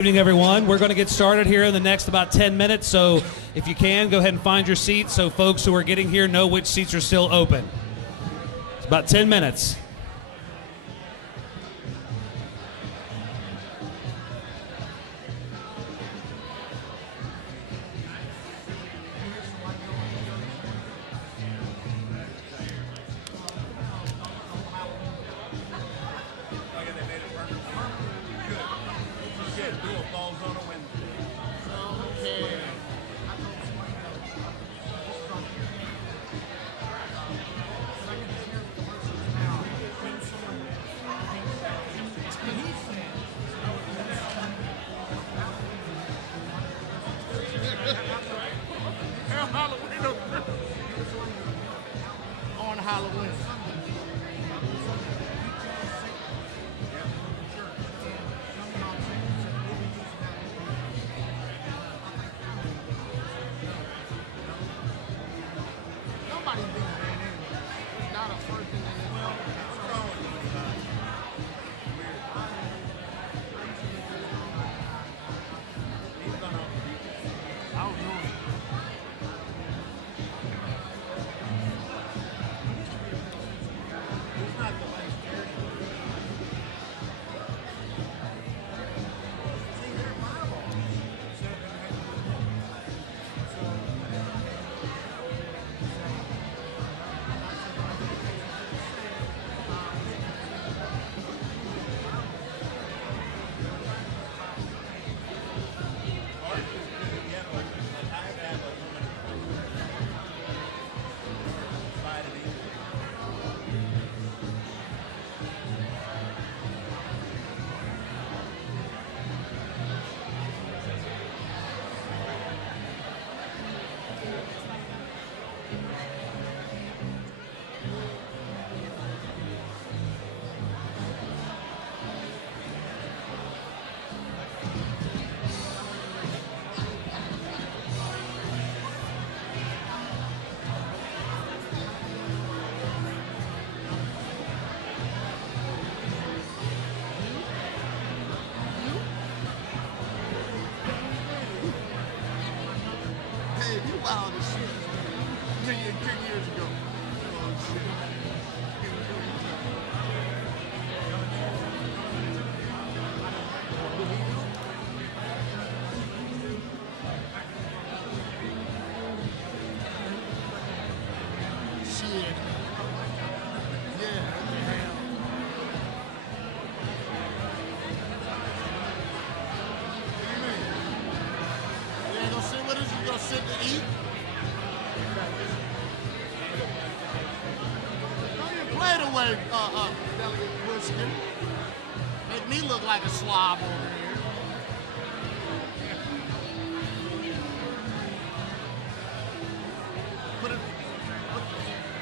Good evening, everyone. We're going to get started here in the next about 10 minutes, so if you can, go ahead and find your seats so folks who are getting here know which seats are still open. It's about 10 minutes. On Halloween. Nobody's being banned anyway. It's not a person in the world. I don't know. You wild as shit. 10 years ago. Oh, shit. Shit. Yeah, what the hell? What do you mean? You ain't gonna sit with us? You gonna sit to eat? Don't even play the way, Delegate Pushkin. Make me look like a slob over here.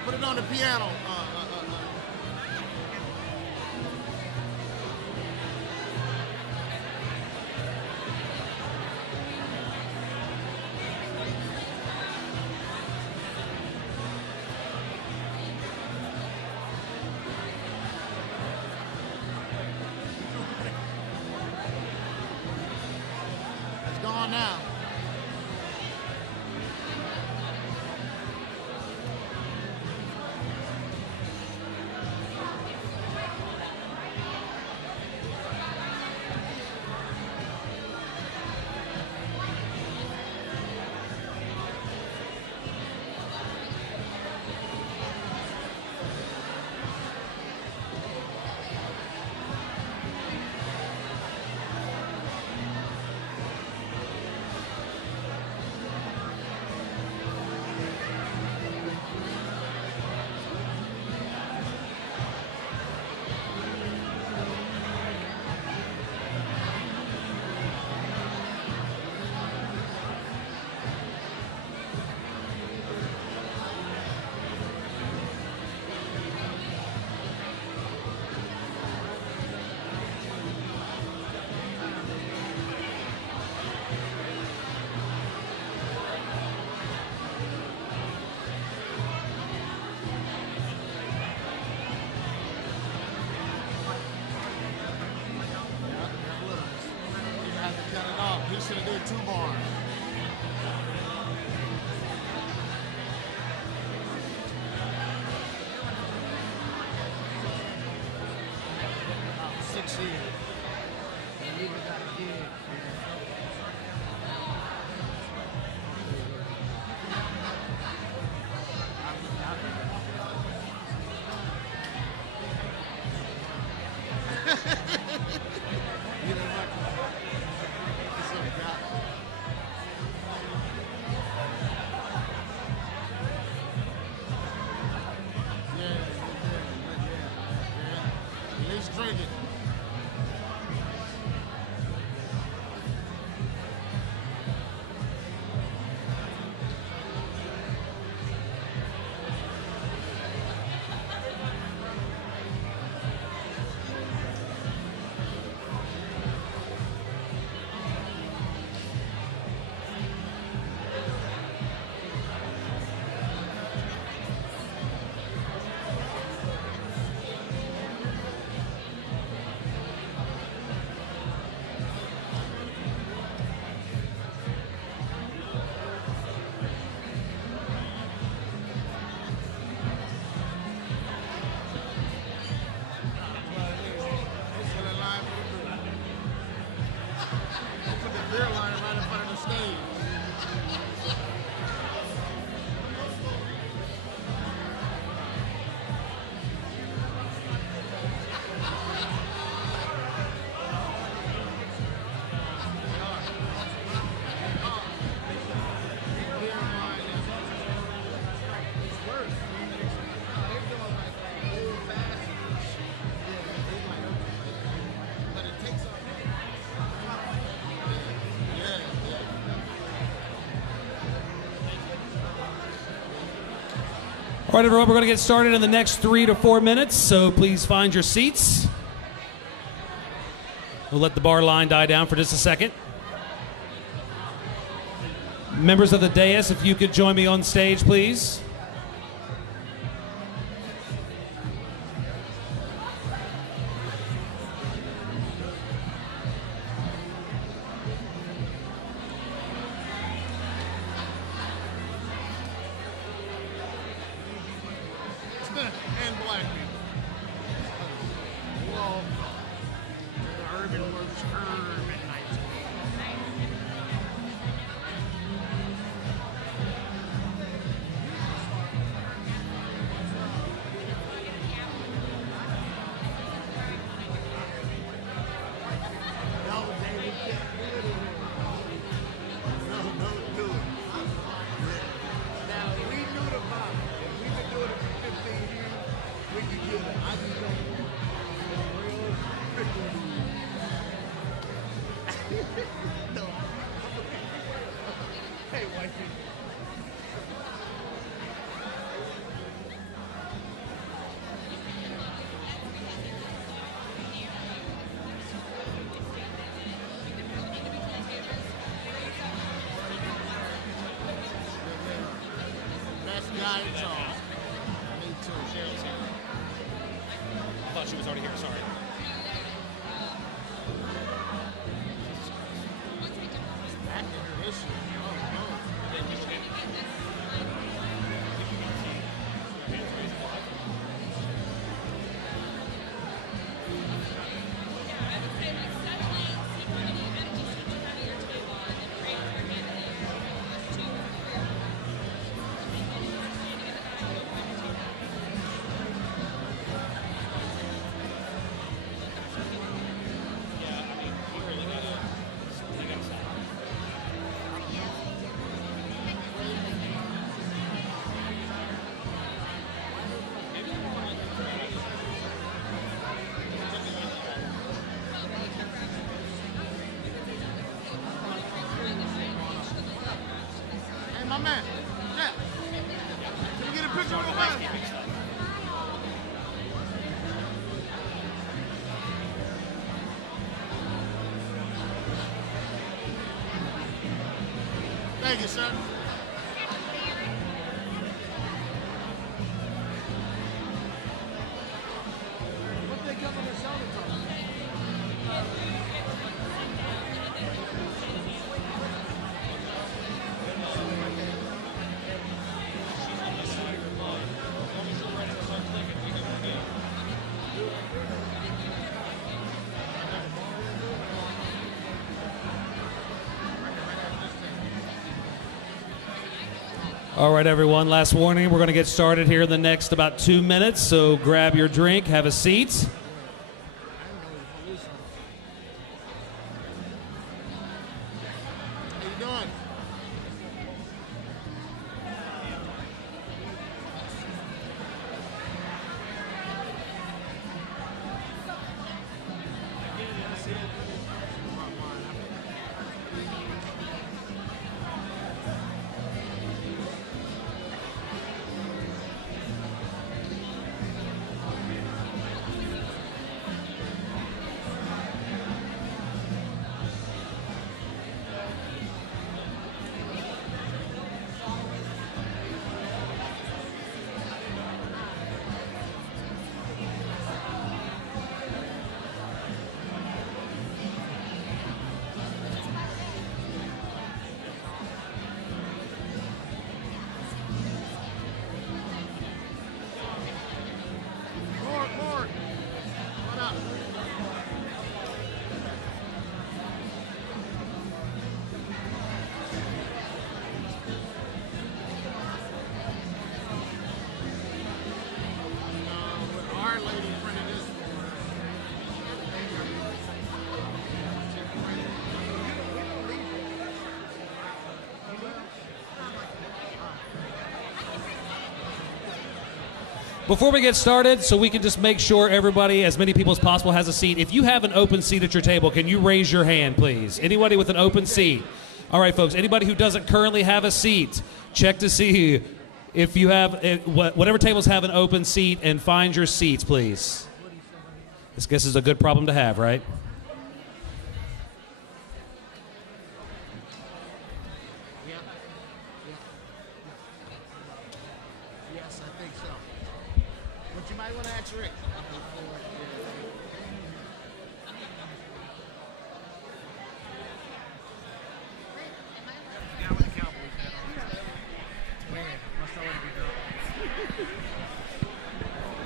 Put it on the piano. It's gone now. should have did 2 bars. About 6 years. And even got a gig. You know what? It's a guy. Yeah. At least drink it. Beer line right in front of the stage. All right, everyone, we're going to get started in the next 3 to 4 minutes, so please find your seats. We'll let the bar line die down for just a second. Members of the dais, if you could join me on stage, please. And black people. Well, urban works, Urbanite. No, David, no, do it. Now, we knew the bomb. If we've been doing it for 15 years, we can get it. I just don't know. Real freaking no. Hey, white people. Best guy in Charleston. Me too. Cheryl's here. I thought she was already here, sorry. Back to her issue. Oh, no. Hey, my man. Yeah. Can we get a picture real fast? Thank you, sir. What they come on the shoulder talk? All right, everyone, last warning. We're going to get started here in the next about 2 minutes, so grab your drink, have a seat. Before we get started, so we can just make sure everybody, as many people as possible, has a seat. If you have an open seat at your table, can you raise your hand, please? Anybody with an open seat? All right, folks, anybody who doesn't currently have a seat, check to see if you have, whatever tables have an open seat, and find your seats, please. This is a good problem to have, right? Yes, I think so. But you might want to ask Rick. Yeah, with the Cowboys hat on. Man, must already be drunk.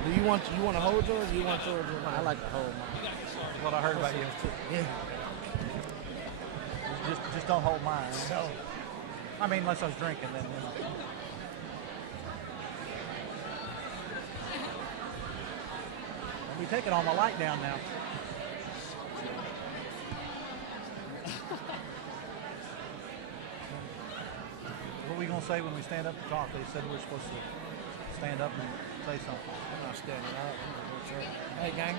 Do you want to hold yours? Or you want yours? I like to hold mine. What I heard about you. Yeah. Just don't hold mine. So. I mean, unless I was drinking, then. I'll be taking all my light down now. What are we gonna say when we stand up to talk? They said we're supposed to stand up and say something. I'm not standing up. Hey, gang.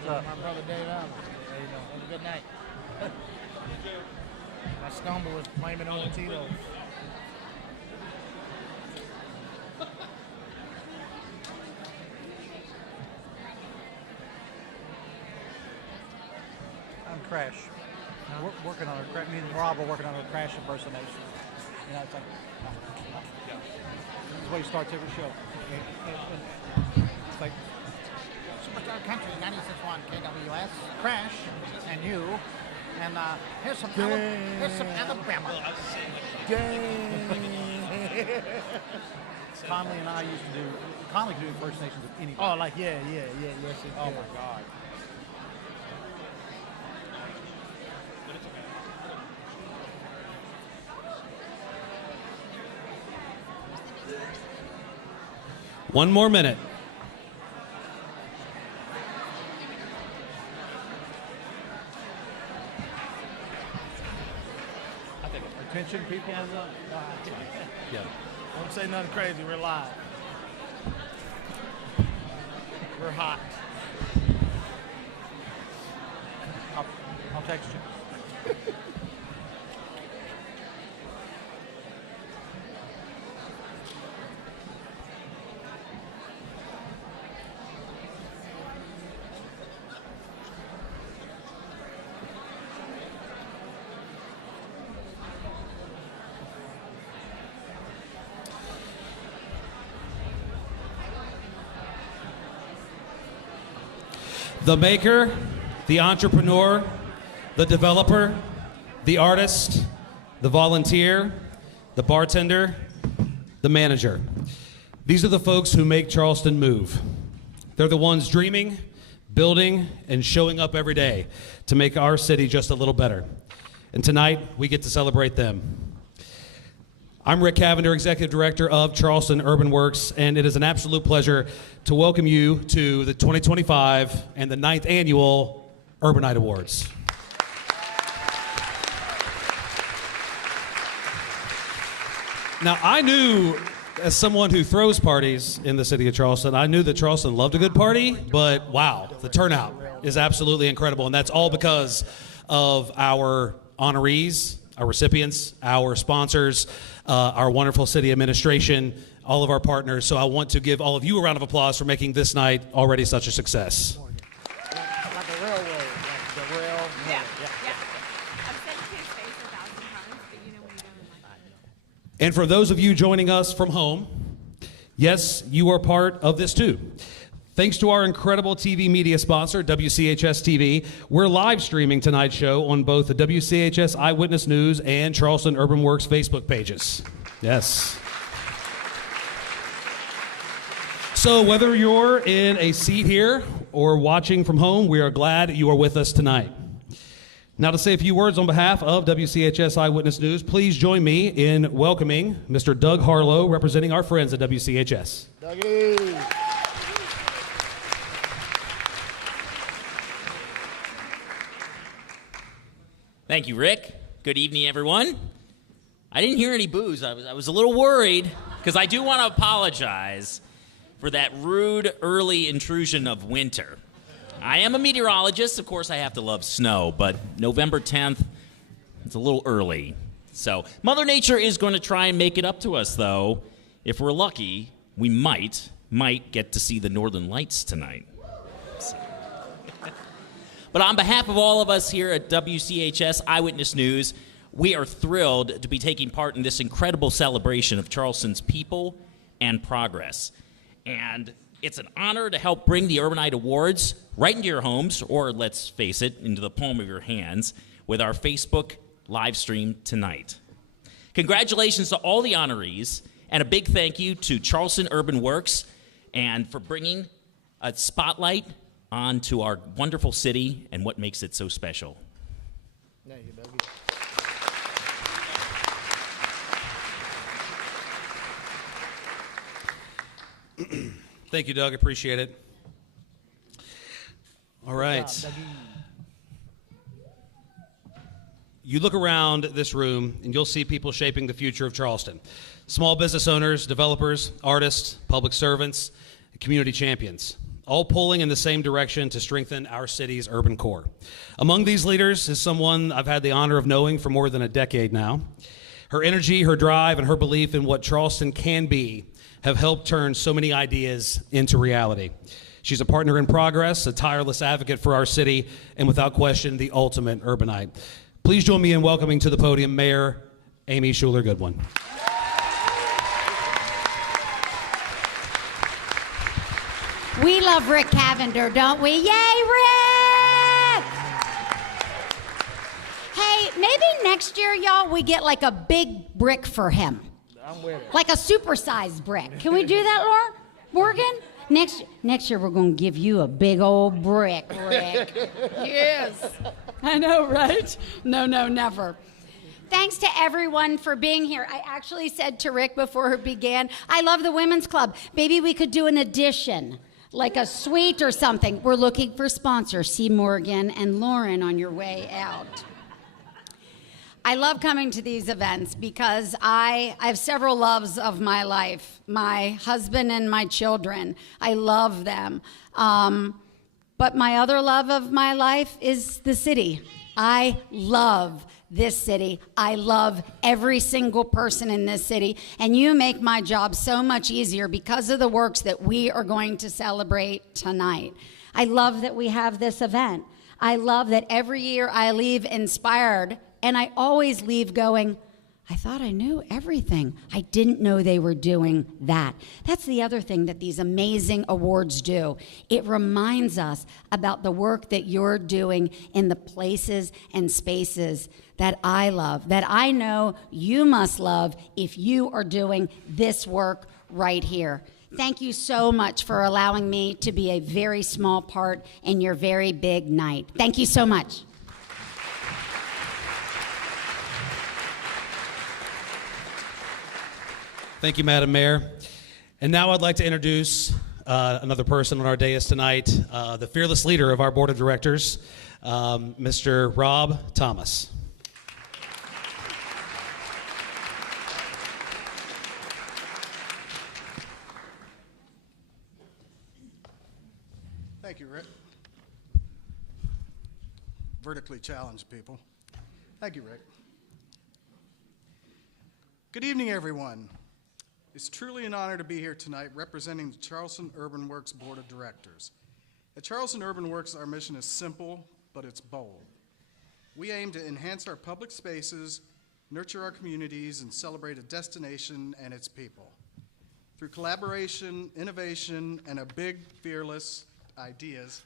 What's up? My brother Dave Allen. How you doing? Have a good night. My stumble was blaming on the Tito's. I'm Crash. We're working on a me and Rob are working on a Crash impersonation. You know, it's like this is the way he starts every show. It's like Superstar Country 96.1 KWS. Crash and you. And here's some Alabama. Conley and I used to do. Conley could do impersonations of anybody. Oh, like yes. Oh my God. One more minute. Attention, people. Yeah. Don't say nothing crazy. We're live. We're hot. I'll text you. The maker, the entrepreneur, the developer, the artist, the volunteer, the bartender, the manager. These are the folks who make Charleston move. They're the ones dreaming, building, and showing up every day to make our city just a little better. And tonight, we get to celebrate them. I'm Rick Cavender, Executive Director of Charleston Urban Works, and it is an absolute pleasure to welcome you to the 2025 and the 9th Annual Urbanite Awards. Now, I knew, as someone who throws parties in the city of Charleston, I knew that Charleston loved a good party, but wow, the turnout is absolutely incredible, and that's all because of our honorees, our recipients, our sponsors, our wonderful city administration, all of our partners. So I want to give all of you a round of applause for making this night already such a success. Like a railroad, like the rail. Yeah. I've said to his face 1,000 times, but you know when you don't like it. And for those of you joining us from home, yes, you are part of this too. Thanks to our incredible TV media sponsor, WCHS-TV, we're live streaming tonight's show on both the WCHS Eyewitness News and Charleston Urban Works Facebook pages. Yes. So whether you're in a seat here or watching from home, we are glad you are with us tonight. Now, to say a few words on behalf of WCHS Eyewitness News, please join me in welcoming Mr. Doug Harlow, representing our friends at WCHS. Dougie. Thank you, Rick. Good evening, everyone. I didn't hear any boos. I was a little worried because I do want to apologize for that rude early intrusion of winter. I am a meteorologist. Of course, I have to love snow, but November 10th, it's a little early. So Mother Nature is going to try and make it up to us, though. If we're lucky, we might get to see the Northern Lights tonight. But on behalf of all of us here at WCHS Eyewitness News, we are thrilled to be taking part in this incredible celebration of Charleston's people and progress. And it's an honor to help bring the Urbanite Awards right into your homes, or let's face it, into the palm of your hands, with our Facebook live stream tonight. Congratulations to all the honorees, and a big thank you to Charleston Urban Works and for bringing a spotlight onto our wonderful city and what makes it so special. Thank you, Dougie. Thank you, Doug. Appreciate it. All right. You look around this room and you'll see people shaping the future of Charleston. Small business owners, developers, artists, public servants, community champions, all pulling in the same direction to strengthen our city's urban core. Among these leaders is someone I've had the honor of knowing for more than a decade now. Her energy, her drive, and her belief in what Charleston can be have helped turn so many ideas into reality. She's a partner in progress, a tireless advocate for our city, and without question, the ultimate urbanite. Please join me in welcoming to the podium Mayor Amy Schuler-Goodwin. We love Rick Cavender, don't we? Yay, Rick! Hey, maybe next year, y'all, we get like a big brick for him. I'm with it. Like a supersized brick. Can we do that, Laura? Morgan? Next year, we're going to give you a big old brick, Rick. Yes. I know, right? No, never. Thanks to everyone for being here. I actually said to Rick before it began, I love the Women's Club. Maybe we could do an addition, like a suite or something. We're looking for sponsors. See Morgan and Lauren on your way out. I love coming to these events because I have several loves of my life. My husband and my children. I love them. But my other love of my life is the city. I love this city. I love every single person in this city. And you make my job so much easier because of the works that we are going to celebrate tonight. I love that we have this event. I love that every year I leave inspired, and I always leave going, I thought I knew everything. I didn't know they were doing that. That's the other thing that these amazing awards do. It reminds us about the work that you're doing in the places and spaces that I love, that I know you must love if you are doing this work right here. Thank you so much for allowing me to be a very small part in your very big night. Thank you so much. Thank you, Madam Mayor. And now I'd like to introduce another person on our dais tonight, the fearless leader of our board of directors, Mr. Rob Thomas. Thank you, Rick. Vertically challenged people. Thank you, Rick. Good evening, everyone. It's truly an honor to be here tonight representing the Charleston Urban Works Board of Directors. At Charleston Urban Works, our mission is simple, but it's bold. We aim to enhance our public spaces, nurture our communities, and celebrate a destination and its people. Through collaboration, innovation, and a big, fearless ideas,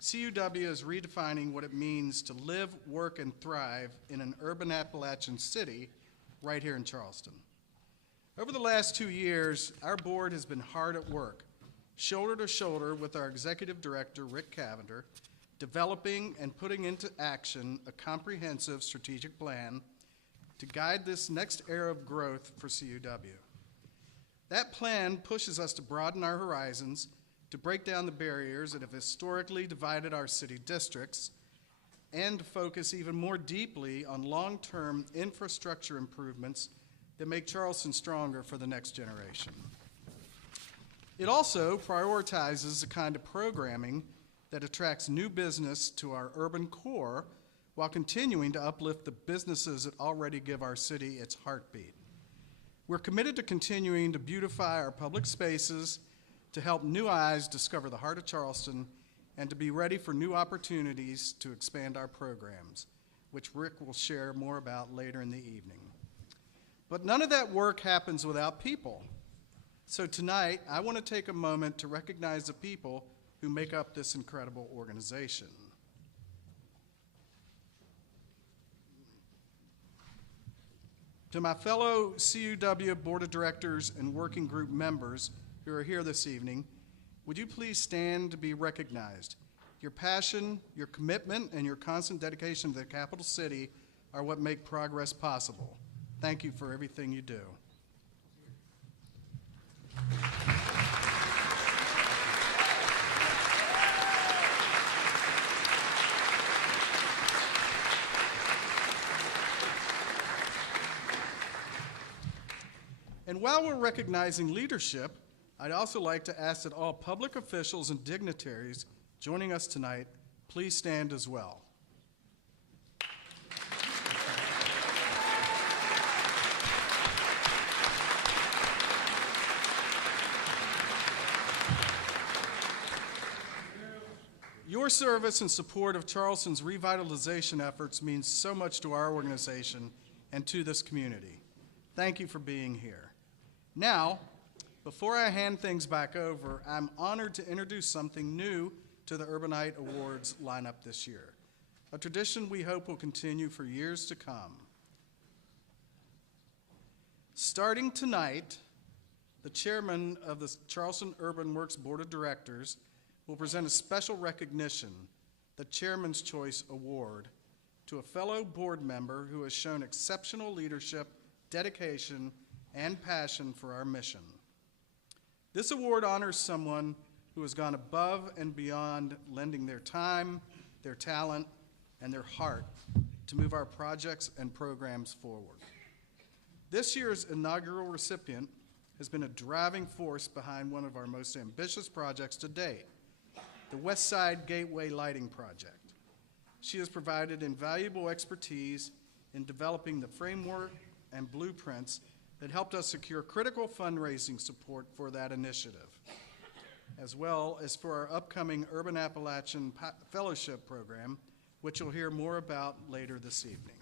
CUW is redefining what it means to live, work, and thrive in an urban Appalachian city right here in Charleston. Over the last 2 years, our board has been hard at work, shoulder to shoulder with our executive director, Rick Cavender, developing and putting into action a comprehensive strategic plan to guide this next era of growth for CUW. That plan pushes us to broaden our horizons, to break down the barriers that have historically divided our city districts, and to focus even more deeply on long-term infrastructure improvements that make Charleston stronger for the next generation. It also prioritizes the kind of programming that attracts new business to our urban core while continuing to uplift the businesses that already give our city its heartbeat. We're committed to continuing to beautify our public spaces, to help new eyes discover the heart of Charleston, and to be ready for new opportunities to expand our programs, which Rick will share more about later in the evening. But none of that work happens without people. So tonight, I want to take a moment to recognize the people who make up this incredible organization. To my fellow CUW Board of Directors and working group members who are here this evening, would you please stand to be recognized? Your passion, your commitment, and your constant dedication to the capital city are what make progress possible. Thank you for everything you do. And while we're recognizing leadership, I'd also like to ask that all public officials and dignitaries joining us tonight please stand as well. Your service and support of Charleston's revitalization efforts means so much to our organization and to this community. Thank you for being here. Now, before I hand things back over, I'm honored to introduce something new to the Urbanite Awards lineup this year, a tradition we hope will continue for years to come. Starting tonight, the chairman of the Charleston Urban Works Board of Directors will present a special recognition, the Chairman's Choice Award, to a fellow board member who has shown exceptional leadership, dedication, and passion for our mission. This award honors someone who has gone above and beyond, lending their time, their talent, and their heart to move our projects and programs forward. This year's inaugural recipient has been a driving force behind one of our most ambitious projects to date, the West Side Gateway Lighting Project. She has provided invaluable expertise in developing the framework and blueprints that helped us secure critical fundraising support for that initiative, as well as for our upcoming Urban Appalachian Fellowship Program, which you'll hear more about later this evening.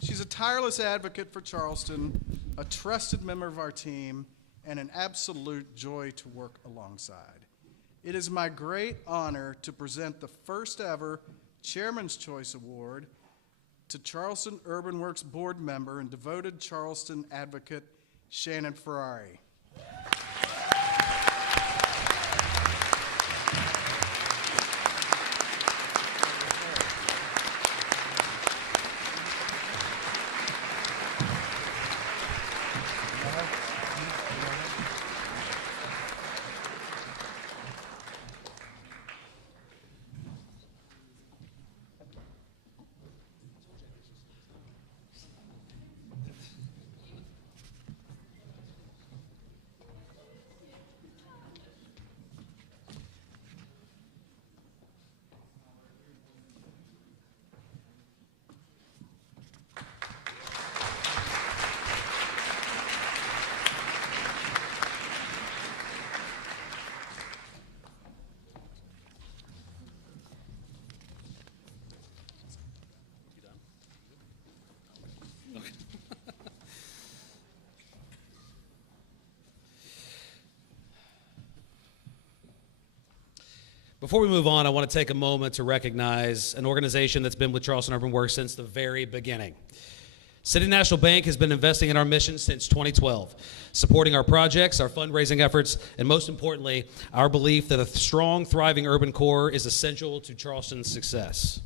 She's a tireless advocate for Charleston, a trusted member of our team, and an absolute joy to work alongside. It is my great honor to present the first ever Chairman's Choice Award to Charleston Urban Works board member and devoted Charleston advocate, Shannon Ferrari. Before we move on, I want to take a moment to recognize an organization that's been with Charleston Urban Works since the very beginning. City National Bank has been investing in our mission since 2012, supporting our projects, our fundraising efforts, and most importantly, our belief that a strong, thriving urban core is essential to Charleston's success.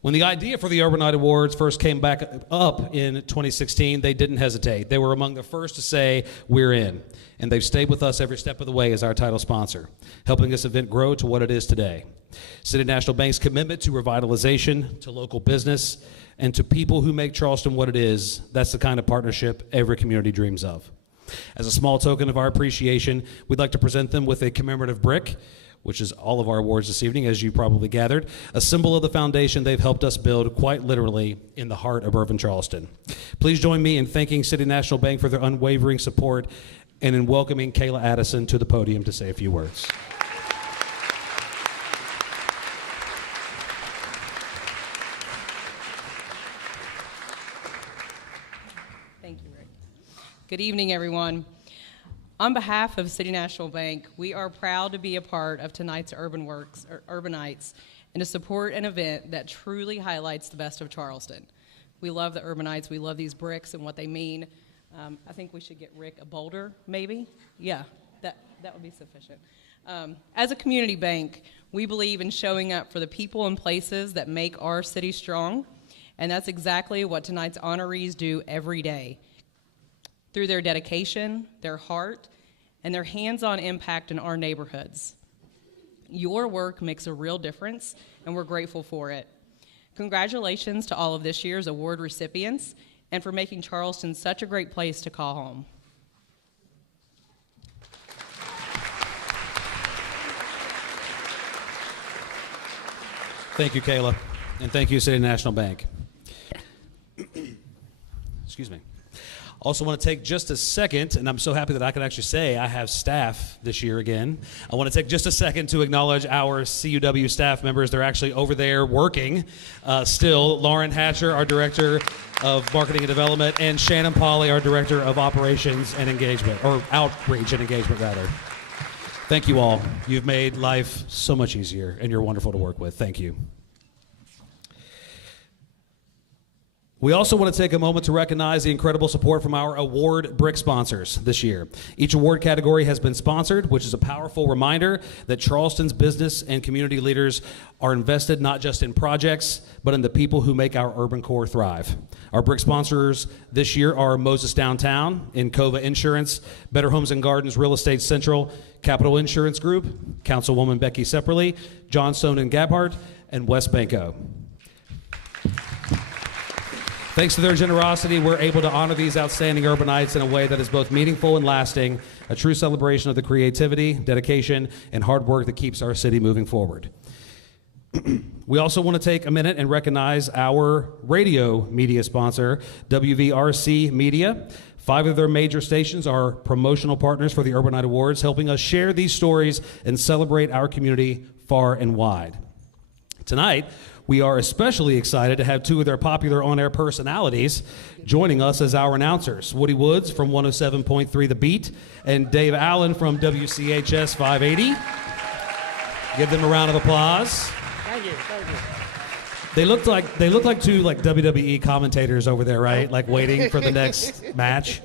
When the idea for the Urbanite Awards first came back up in 2016, they didn't hesitate. They were among the first to say, "We're in." And they've stayed with us every step of the way as our title sponsor, helping this event grow to what it is today. City National Bank's commitment to revitalization, to local business, and to people who make Charleston what it is, that's the kind of partnership every community dreams of. As a small token of our appreciation, we'd like to present them with a commemorative brick, which is all of our awards this evening, as you probably gathered, a symbol of the foundation they've helped us build quite literally in the heart of urban Charleston. Please join me in thanking City National Bank for their unwavering support and in welcoming Kayla Addison to the podium to say a few words. Thank you, Rick. Good evening, everyone. On behalf of City National Bank, we are proud to be a part of tonight's Urbanites and to support an event that truly highlights the best of Charleston. We love the Urbanites. We love these bricks and what they mean. I think we should get Rick a boulder, maybe? Yeah, that would be sufficient. As a community bank, we believe in showing up for the people and places that make our city strong, and that's exactly what tonight's honorees do every day. Through their dedication, their heart, and their hands-on impact in our neighborhoods. Your work makes a real difference, and we're grateful for it. Congratulations to all of this year's award recipients, and for making Charleston such a great place to call home. Thank you, Kayla, and thank you, City National Bank. Excuse me. Also want to take just a second, and I'm so happy that I can actually say I have staff this year again. I want to take just a second to acknowledge our CUW staff members. They're actually over there working still. Lauren Hatcher, our Director of Marketing and Development, and Shannon Pauley, our Director of Operations and Engagement, or Outreach and Engagement, rather. Thank you all. You've made life so much easier, and you're wonderful to work with. Thank you. We also want to take a moment to recognize the incredible support from our award brick sponsors this year. Each award category has been sponsored, which is a powerful reminder that Charleston's business and community leaders are invested not just in projects, but in the people who make our urban core thrive. Our brick sponsors this year are Moses Downtown, Encova Insurance, Better Homes and Gardens Real Estate Central, Capital Insurance Group, Councilwoman Becky Sepperly, Johnstone and Gabhart, and West Banco. Thanks to their generosity, we're able to honor these outstanding urbanites in a way that is both meaningful and lasting, a true celebration of the creativity, dedication, and hard work that keeps our city moving forward. We also want to take a minute and recognize our radio media sponsor, WVRC Media. 5 of their major stations are promotional partners for the Urbanite Awards, helping us share these stories and celebrate our community far and wide. Tonight, we are especially excited to have 2 of their popular on-air personalities joining us as our announcers. Woody Woods from 107.3 The Beat and Dave Allen from WCHS 580. Give them a round of applause. Thank you. They look like 2 WWE commentators over there, right? Like waiting for the next match.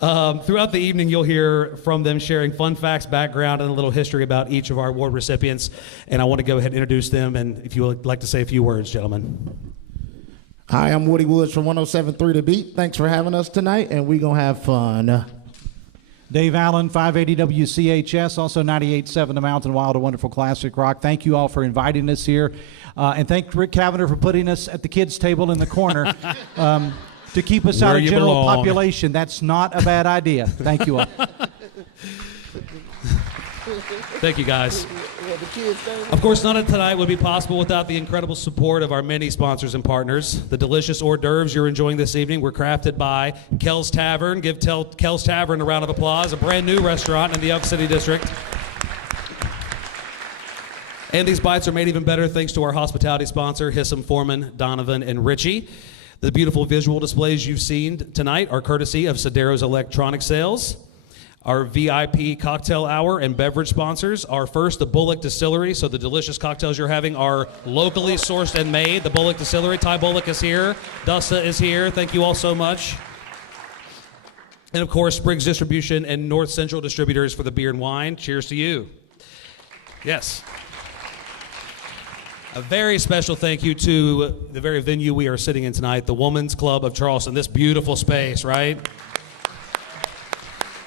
Throughout the evening, you'll hear from them sharing fun facts, background, and a little history about each of our award recipients. And I want to go ahead and introduce them. And if you would like to say a few words, gentlemen. Hi, I'm Woody Woods from 107.3 The Beat. Thanks for having us tonight, and we're going to have fun. Dave Allen, 580 WCHS, also 98.7 The Mountain Wild, a wonderful classic rock. Thank you all for inviting us here. And thank Rick Cavender for putting us at the kids' table in the corner to keep us out of general population. That's not a bad idea. Thank you all. Thank you, guys. Of course, none of tonight would be possible without the incredible support of our many sponsors and partners. The delicious hors d'oeuvres you're enjoying this evening were crafted by Kel's Tavern. Give Kel's Tavern a round of applause, a brand new restaurant in the Elk City District. And these bites are made even better thanks to our hospitality sponsor, Hissam Foreman, Donovan, and Richie. The beautiful visual displays you've seen tonight are courtesy of Sedero's Electronic Sales. Our VIP cocktail hour and beverage sponsors are first the Bullock Distillery, so the delicious cocktails you're having are locally sourced and made. The Bullock Distillery, Ty Bullock is here, Dusta is here, thank you all so much. And of course, Spriggs Distribution and North Central Distributors for the beer and wine. Cheers to you. Yes. A very special thank you to the very venue we are sitting in tonight, the Women's Club of Charleston, this beautiful space, right?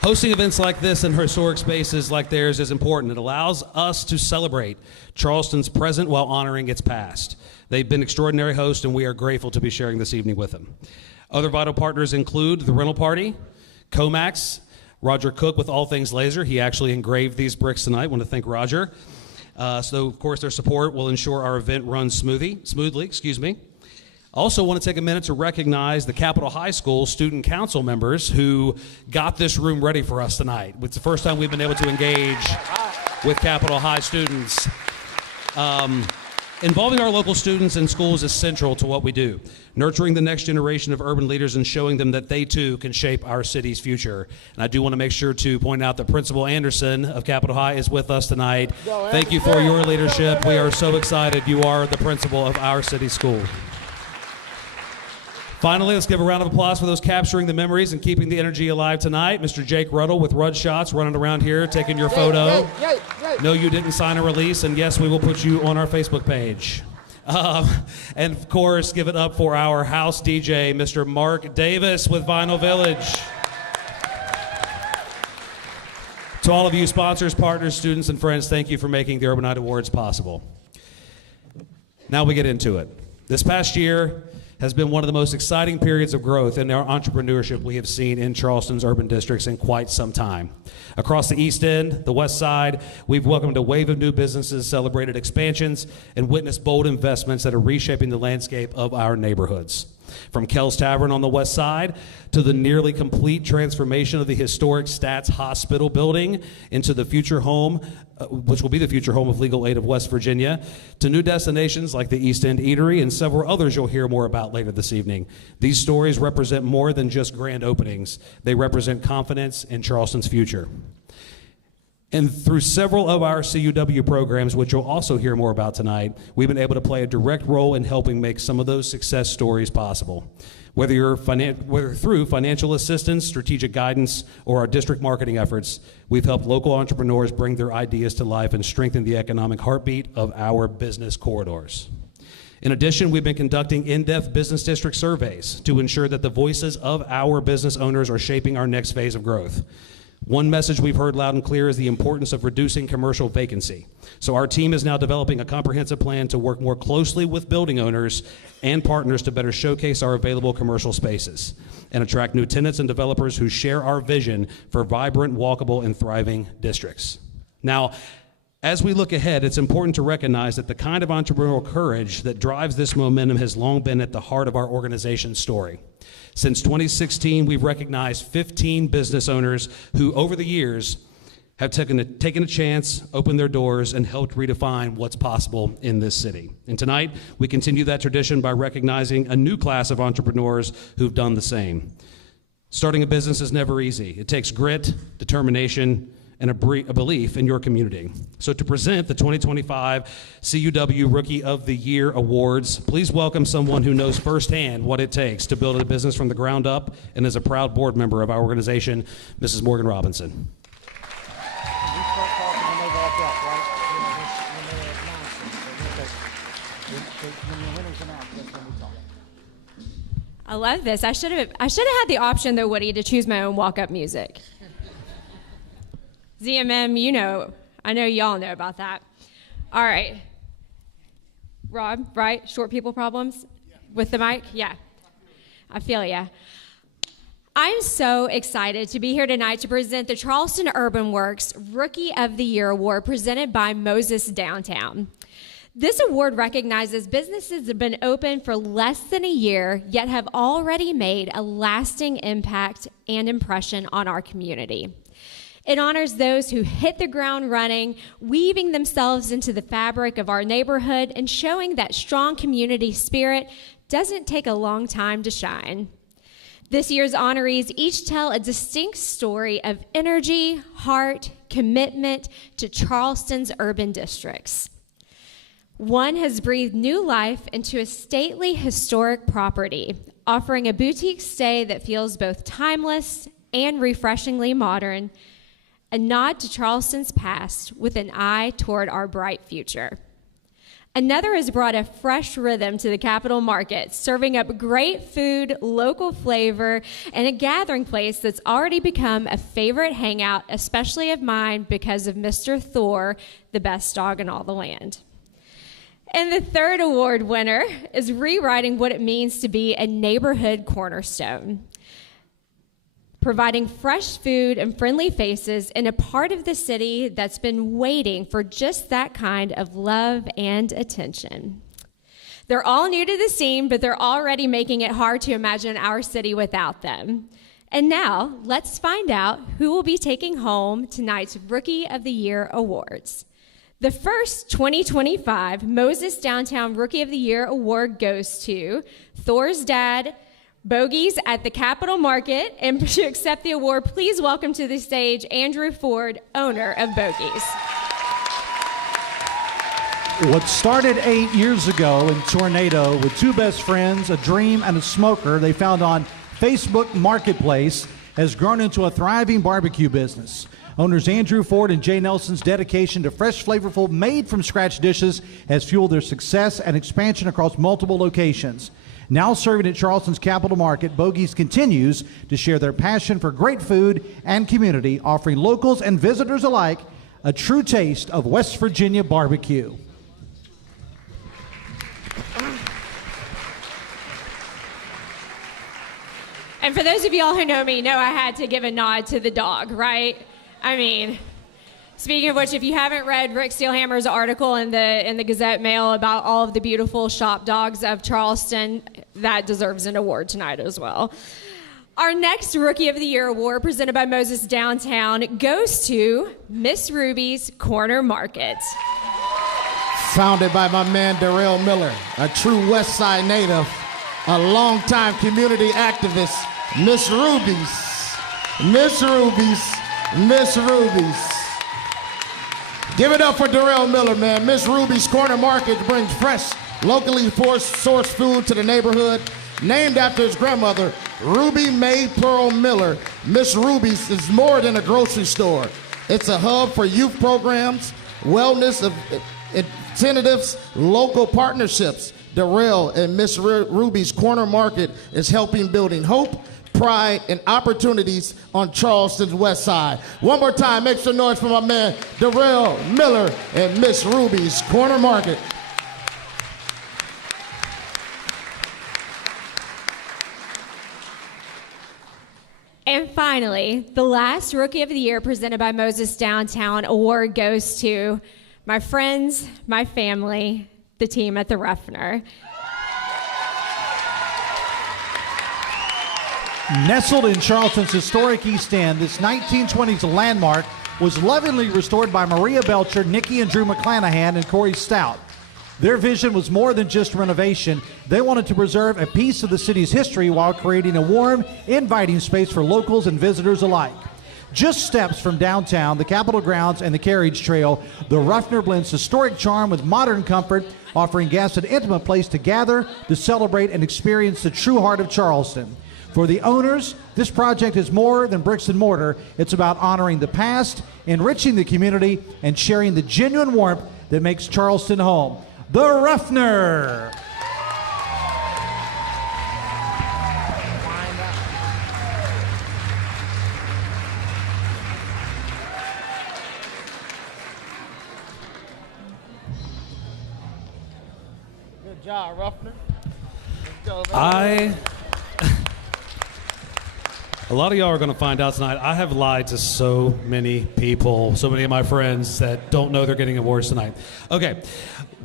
Hosting events like this in historic spaces like theirs is important. It allows us to celebrate Charleston's present while honoring its past. They've been extraordinary hosts, and we are grateful to be sharing this evening with them. Other vital partners include the Rental Party, Comax, Roger Cook with All Things Laser. He actually engraved these bricks tonight. I want to thank Roger. So, of course, their support will ensure our event runs smoothly. Also want to take a minute to recognize the Capitol High School student council members who got this room ready for us tonight. It's the first time we've been able to engage with Capitol High students. Involving our local students and schools is central to what we do, nurturing the next generation of urban leaders and showing them that they too can shape our city's future. And I do want to make sure to point out that Principal Anderson of Capitol High is with us tonight. Thank you for your leadership. We are so excited you are the principal of our city school. Finally, let's give a round of applause for those capturing the memories and keeping the energy alive tonight. Mr. Jake Ruddle with Rudd Shots running around here taking your photo. No, you didn't sign a release, and yes, we will put you on our Facebook page. And of course, give it up for our house DJ, Mr. Mark Davis with Vinyl Village. To all of you sponsors, partners, students, and friends, thank you for making the Urbanite Awards possible. Now we get into it. This past year has been one of the most exciting periods of growth in our entrepreneurship we have seen in Charleston's urban districts in quite some time. Across the East End, the West Side, we've welcomed a wave of new businesses, celebrated expansions, and witnessed bold investments that are reshaping the landscape of our neighborhoods. From Kel's Tavern on the West Side to the nearly complete transformation of the historic Stats Hospital building into the future home, which will be the future home of Legal Aid of West Virginia, to new destinations like the East End Eatery and several others you'll hear more about later this evening. These stories represent more than just grand openings. They represent confidence in Charleston's future. And through several of our CUW programs, which you'll also hear more about tonight, we've been able to play a direct role in helping make some of those success stories possible. Whether through financial assistance, strategic guidance, or our district marketing efforts, we've helped local entrepreneurs bring their ideas to life and strengthen the economic heartbeat of our business corridors. In addition, we've been conducting in-depth business district surveys to ensure that the voices of our business owners are shaping our next phase of growth. One message we've heard loud and clear is the importance of reducing commercial vacancy. So our team is now developing a comprehensive plan to work more closely with building owners and partners to better showcase our available commercial spaces and attract new tenants and developers who share our vision for vibrant, walkable, and thriving districts. Now, as we look ahead, it's important to recognize that the kind of entrepreneurial courage that drives this momentum has long been at the heart of our organization's story. Since 2016, we've recognized 15 business owners who, over the years, have taken a chance, opened their doors, and helped redefine what's possible in this city. And tonight, we continue that tradition by recognizing a new class of entrepreneurs who've done the same. Starting a business is never easy. It takes grit, determination, and a belief in your community. So to present the 2025 CUW Rookie of the Year Awards, please welcome someone who knows firsthand what it takes to build a business from the ground up and is a proud board member of our organization, Mrs. Morgan Robinson. I love this. I should have had the option though, Woody, to choose my own walk-up music. ZMM, I know y'all know about that. All right. Rob, right? Short people problems with the mic? Yeah. I feel ya. I'm so excited to be here tonight to present the Charleston Urban Works Rookie of the Year Award presented by Moses Downtown. This award recognizes businesses that have been open for less than a year, yet have already made a lasting impact and impression on our community. It honors those who hit the ground running, weaving themselves into the fabric of our neighborhood and showing that strong community spirit doesn't take a long time to shine. This year's honorees each tell a distinct story of energy, heart, commitment to Charleston's urban districts. One has breathed new life into a stately historic property, offering a boutique stay that feels both timeless and refreshingly modern, a nod to Charleston's past with an eye toward our bright future. Another has brought a fresh rhythm to the Capitol Market, serving up great food, local flavor, and a gathering place that's already become a favorite hangout, especially of mine because of Mr. Thor, the best dog in all the land. And the third award winner is rewriting what it means to be a neighborhood cornerstone, providing fresh food and friendly faces in a part of the city that's been waiting for just that kind of love and attention. They're all new to the scene, but they're already making it hard to imagine our city without them. And now, let's find out who will be taking home tonight's Rookie of the Year awards. The first 2025 Moses Downtown Rookie of the Year award goes to Thor's dad, Bogies at the Capitol Market. And to accept the award, please welcome to the stage Andrew Ford, owner of Bogies. What started 8 years ago in Tornado with two best friends, a dream, and a smoker they found on Facebook Marketplace has grown into a thriving barbecue business. Owners Andrew Ford and Jay Nelson's dedication to fresh, flavorful, made-from-scratch dishes has fueled their success and expansion across multiple locations. Now serving at Charleston's Capitol Market, Bogies continues to share their passion for great food and community, offering locals and visitors alike a true taste of West Virginia barbecue. And for those of y'all who know me, know I had to give a nod to the dog, right? I mean, speaking of which, if you haven't read Rick Steelhammer's article in the Gazette Mail about all of the beautiful shop dogs of Charleston, that deserves an award tonight as well. Our next Rookie of the Year award, presented by Moses Downtown, goes to Miss Ruby's Corner Market. Founded by my man Darrell Miller, a true West Side native, a longtime community activist, Miss Ruby's. Miss Ruby's. Miss Ruby's. Give it up for Darrell Miller, man. Miss Ruby's Corner Market brings fresh, locally sourced food to the neighborhood. Named after his grandmother, Ruby Mae Pearl Miller, Miss Ruby's is more than a grocery store. It's a hub for youth programs, wellness incentives, local partnerships. Darrell and Miss Ruby's Corner Market is helping building hope, pride, and opportunities on Charleston's west side. One more time, make some noise for my man, Darrell Miller and Miss Ruby's Corner Market. And finally, the last Rookie of the Year presented by Moses Downtown award goes to my friends, my family, the team at the Ruffner. Nestled in Charleston's historic East End, this 1920s landmark was lovingly restored by Maria Belcher, Nikki and Drew McClanahan, and Corey Stout. Their vision was more than just renovation. They wanted to preserve a piece of the city's history while creating a warm, inviting space for locals and visitors alike. Just steps from downtown, the Capitol grounds, and the carriage trail, the Ruffner blends historic charm with modern comfort, offering guests an intimate place to gather, to celebrate, and experience the true heart of Charleston. For the owners, this project is more than bricks and mortar. It's about honoring the past, enriching the community, and sharing the genuine warmth that makes Charleston home. The Ruffner. Good job, Ruffner. Let's go, A lot of y'all are going to find out tonight, I have lied to so many people, so many of my friends that don't know they're getting awards tonight. Okay,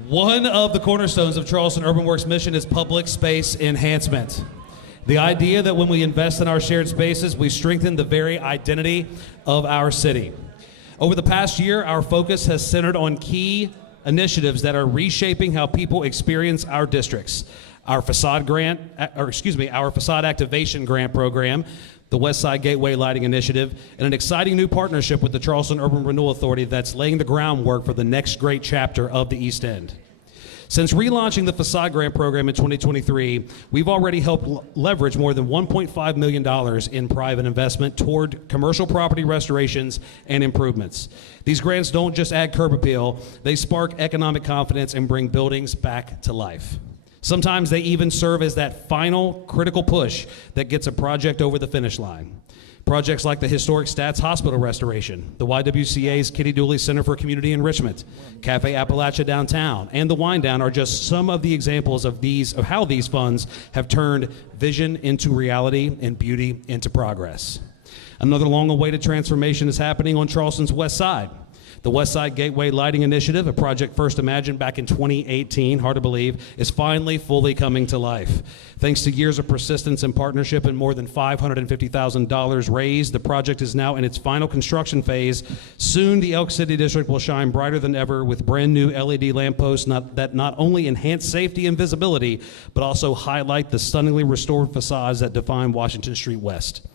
one of the cornerstones of Charleston Urban Works mission is public space enhancement. The idea that when we invest in our shared spaces, we strengthen the very identity of our city. Over the past year, our focus has centered on key initiatives that are reshaping how people experience our districts. our facade activation grant program, the West Side Gateway Lighting Initiative, and an exciting new partnership with the Charleston Urban Renewal Authority that's laying the groundwork for the next great chapter of the East End. Since relaunching the Facade Grant Program in 2023, we've already helped leverage more than $1.5 million in private investment toward commercial property restorations and improvements. These grants don't just add curb appeal, they spark economic confidence and bring buildings back to life. Sometimes they even serve as that final critical push that gets a project over the finish line. Projects like the historic Stats Hospital restoration, the YWCA's Kitty Dooley Center for Community Enrichment, Cafe Appalachia downtown, and the Wind Down are just some of the examples of how these funds have turned vision into reality and beauty into progress. Another long-awaited transformation is happening on Charleston's West Side. The West Side Gateway Lighting Initiative, a project first imagined back in 2018, hard to believe, is finally fully coming to life. Thanks to years of persistence and partnership and more than $550,000 raised, the project is now in its final construction phase. Soon, the Elk City District will shine brighter than ever with brand new LED lampposts that not only enhance safety and visibility, but also highlight the stunningly restored facades that define Washington Street West.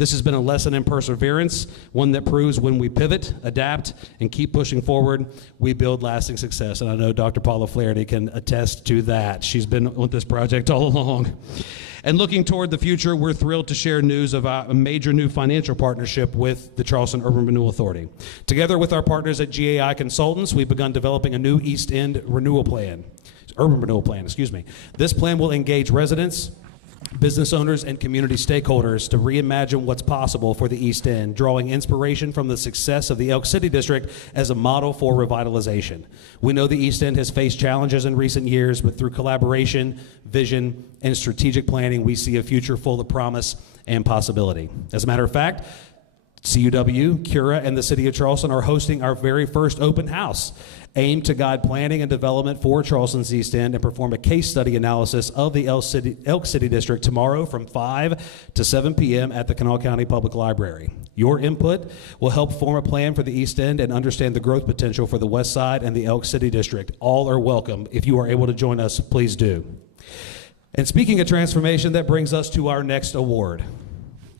This has been a lesson in perseverance, one that proves when we pivot, adapt, and keep pushing forward, we build lasting success. And I know Dr. Paula Flaherty can attest to that. She's been with this project all along. And looking toward the future, we're thrilled to share news of a major new financial partnership with the Charleston Urban Renewal Authority. Together with our partners at GAI Consultants, we've begun developing a new East End urban renewal plan. This plan will engage residents, business owners, and community stakeholders to reimagine what's possible for the East End, drawing inspiration from the success of the Elk City District as a model for revitalization. We know the East End has faced challenges in recent years, but through collaboration, vision, and strategic planning, we see a future full of promise and possibility. As a matter of fact, CUW, Cura, and the City of Charleston are hosting our very first open house, aimed to guide planning and development for Charleston's East End and perform a case study analysis of the Elk City District tomorrow from 5 to 7 p.m. at the Kanawha County Public Library. Your input will help form a plan for the East End and understand the growth potential for the West Side and the Elk City District. All are welcome. If you are able to join us, please do. And speaking of transformation, that brings us to our next award.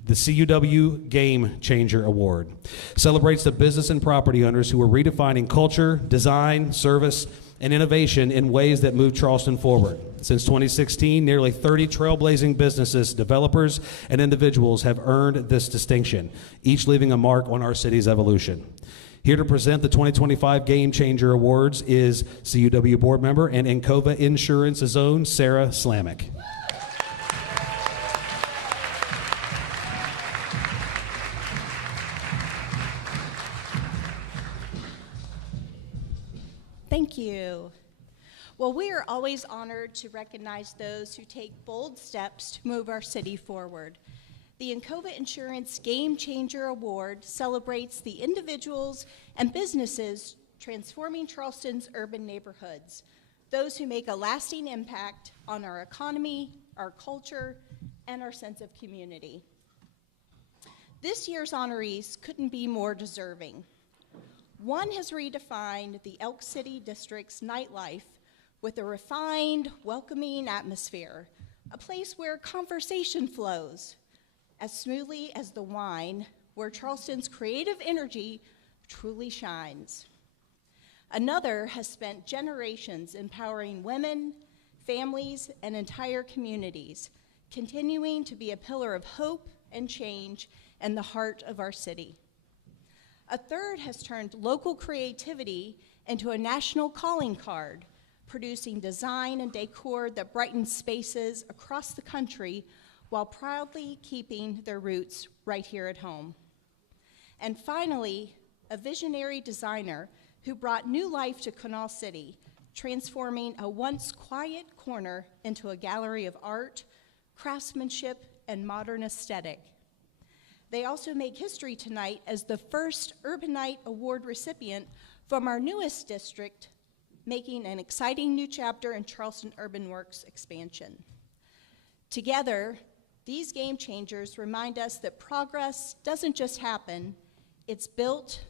The CUW Game Changer Award celebrates the business and property owners who are redefining culture, design, service, and innovation in ways that move Charleston forward. Since 2016, nearly 30 trailblazing businesses, developers, and individuals have earned this distinction, each leaving a mark on our city's evolution. Here to present the 2025 Game Changer Awards is CUW board member and Encova Insurance's own Sarah Slamick. Thank you. Well, we are always honored to recognize those who take bold steps to move our city forward. The Encova Insurance Game Changer Award celebrates the individuals and businesses transforming Charleston's urban neighborhoods, those who make a lasting impact on our economy, our culture, and our sense of community. This year's honorees couldn't be more deserving. One has redefined the Elk City District's nightlife with a refined, welcoming atmosphere, a place where conversation flows as smoothly as the wine, where Charleston's creative energy truly shines. Another has spent generations empowering women, families, and entire communities, continuing to be a pillar of hope and change in the heart of our city. A third has turned local creativity into a national calling card, producing design and decor that brightens spaces across the country while proudly keeping their roots right here at home. And finally, a visionary designer who brought new life to Kanawha City, transforming a once quiet corner into a gallery of art, craftsmanship, and modern aesthetic. They also make history tonight as the first Urbanite Award recipient from our newest district, making an exciting new chapter in Charleston Urban Works expansion. Together, these game changers remind us that progress doesn't just happen, it's built,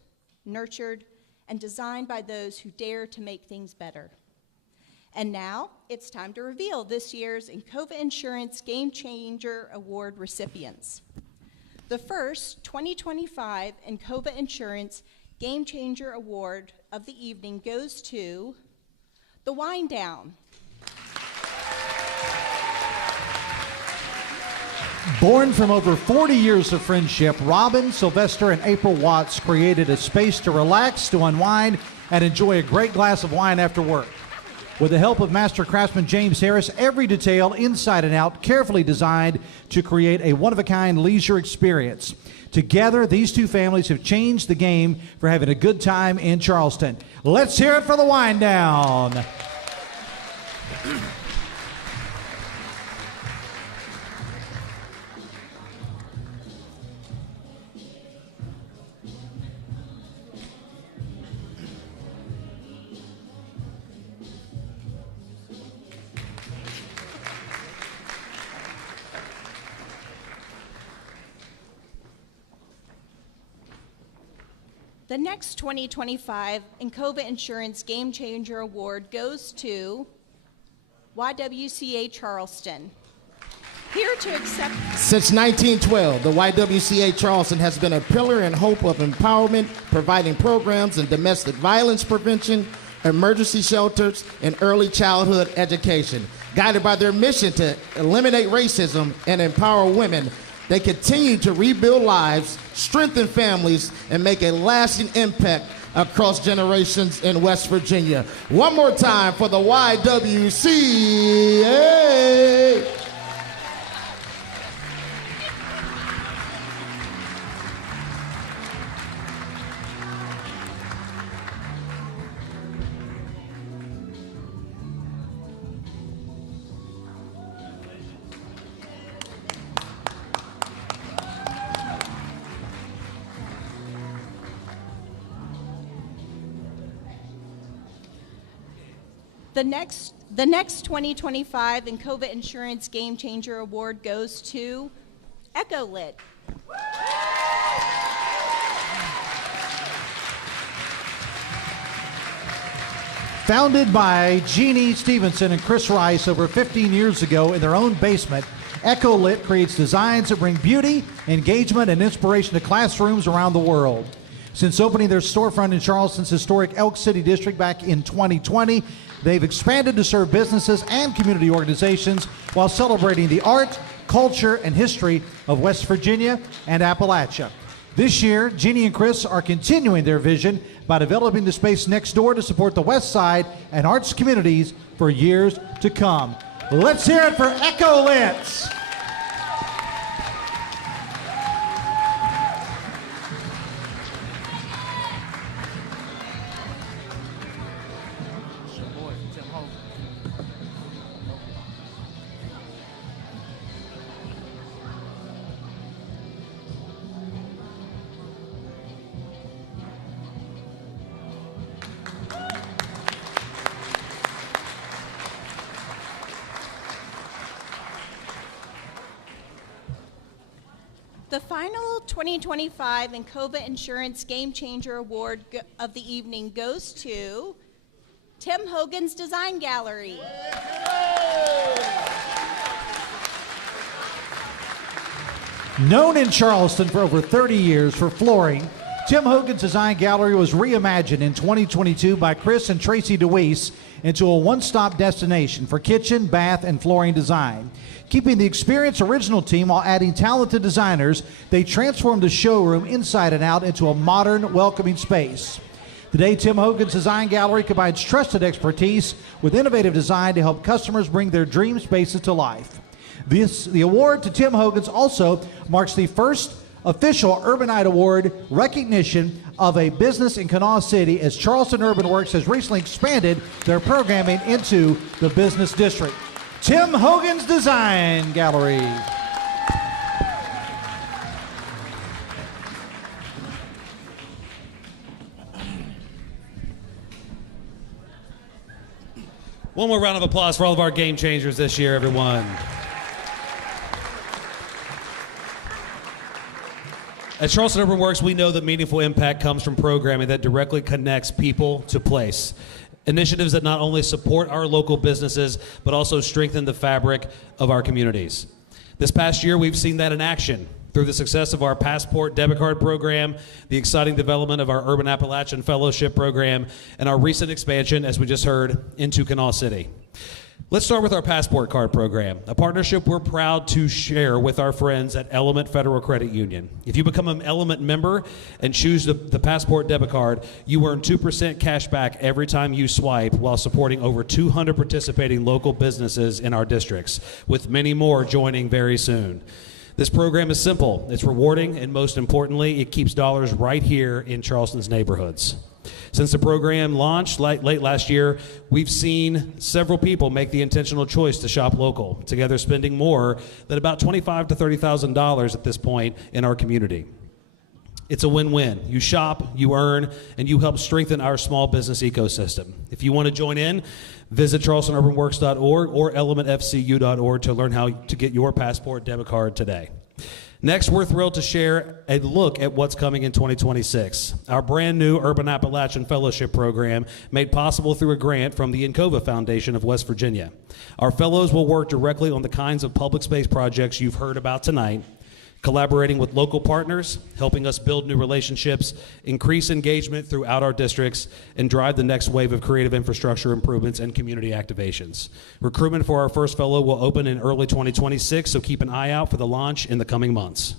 nurtured, and designed by those who dare to make things better. And now it's time to reveal this year's Encova Insurance Game Changer Award recipients. The first 2025 Encova Insurance Game Changer Award of the evening goes to the Wind Down. Born from over 40 years of friendship, Robin, Sylvester, and April Watts created a space to relax, to unwind, and enjoy a great glass of wine after work. With the help of master craftsman James Harris, every detail inside and out carefully designed to create a one-of-a-kind leisure experience. Together, these two families have changed the game for having a good time in Charleston. Let's hear it for the Wind Down. The next 2025 Encova Insurance Game Changer Award goes to YWCA Charleston. Here to accept. Since 1912, the YWCA Charleston has been a pillar and hope of empowerment, providing programs in domestic violence prevention, emergency shelters, and early childhood education. Guided by their mission to eliminate racism and empower women, they continue to rebuild lives, strengthen families, and make a lasting impact across generations in West Virginia. One more time for the YWCA. The next 2025 Encova Insurance Game Changer Award goes to EchoLit. Founded by Jeannie Stevenson and Chris Rice over 15 years ago in their own basement, EchoLit creates designs that bring beauty, engagement, and inspiration to classrooms around the world. Since opening their storefront in Charleston's historic Elk City district back in 2020, they've expanded to serve businesses and community organizations while celebrating the art, culture, and history of West Virginia and Appalachia. This year, Jeannie and Chris are continuing their vision by developing the space next door to support the West Side and arts communities for years to come. Let's hear it for EchoLit. The final 2025 Encova Insurance Game Changer Award of the evening goes to Tim Hogan's Design Gallery. Known in Charleston for over 30 years for flooring, Tim Hogan's Design Gallery was reimagined in 2022 by Chris and Tracy DeWeese into a one-stop destination for kitchen, bath, and flooring design. Keeping the experienced original team while adding talented designers, they transformed the showroom inside and out into a modern, welcoming space. Today, Tim Hogan's Design Gallery combines trusted expertise with innovative design to help customers bring their dream spaces to life. The award to Tim Hogan's also marks the first official Urbanite Award recognition of a business in Kanawha City, as Charleston Urban Works has recently expanded their programming into the business district. Tim Hogan's Design Gallery. One more round of applause for all of our game changers this year, everyone. At Charleston Urban Works, we know that meaningful impact comes from programming that directly connects people to place. Initiatives that not only support our local businesses, but also strengthen the fabric of our communities. This past year, we've seen that in action through the success of our Passport debit card program, the exciting development of our Urban Appalachian Fellowship program, and our recent expansion, as we just heard, into Canal City. Let's start with our Passport card program, a partnership we're proud to share with our friends at Element Federal Credit Union. If you become an Element member and choose the Passport debit card, you earn 2% cash back every time you swipe, while supporting over 200 participating local businesses in our districts, with many more joining very soon. This program is simple, it's rewarding, and most importantly, it keeps dollars right here in Charleston's neighborhoods. Since the program launched late last year, we've seen several people make the intentional choice to shop local, together spending more than about $25,000 to $30,000 at this point in our community. It's a win-win. You shop, you earn, and you help strengthen our small business ecosystem. If you want to join in, visit charlestonurbanworks.org or elementfcu.org to learn how to get your Passport debit card today. Next, we're thrilled to share a look at what's coming in 2026. Our brand new Urban Appalachian Fellowship program, made possible through a grant from the Encova Foundation of West Virginia. Our fellows will work directly on the kinds of public space projects you've heard about tonight, collaborating with local partners, helping us build new relationships, increase engagement throughout our districts, and drive the next wave of creative infrastructure improvements and community activations. Recruitment for our first fellow will open in early 2026, so keep an eye out for the launch in the coming months.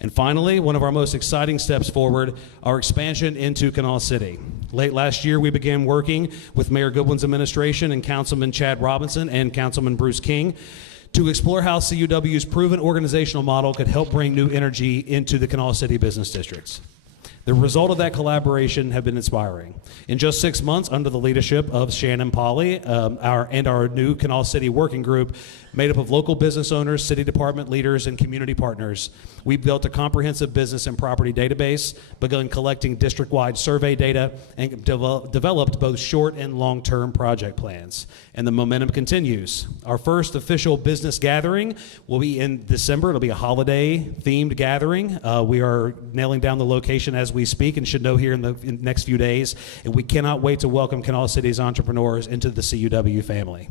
And finally, one of our most exciting steps forward, our expansion into Canal City. Late last year, we began working with Mayor Goodwin's administration and Councilman Chad Robinson and Councilman Bruce King to explore how CUW's proven organizational model could help bring new energy into the Canal City business districts. The result of that collaboration have been inspiring. In just 6 months, under the leadership of Shannon Pauley, our new Canal City working group, made up of local business owners, city department leaders, and community partners, we built a comprehensive business and property database, begun collecting district-wide survey data, and developed both short and long-term project plans. And the momentum continues. Our first official business gathering will be in December. It'll be a holiday-themed gathering. We are nailing down the location as we speak and should know here in the next few days. And we cannot wait to welcome Canal City's entrepreneurs into the CUW family.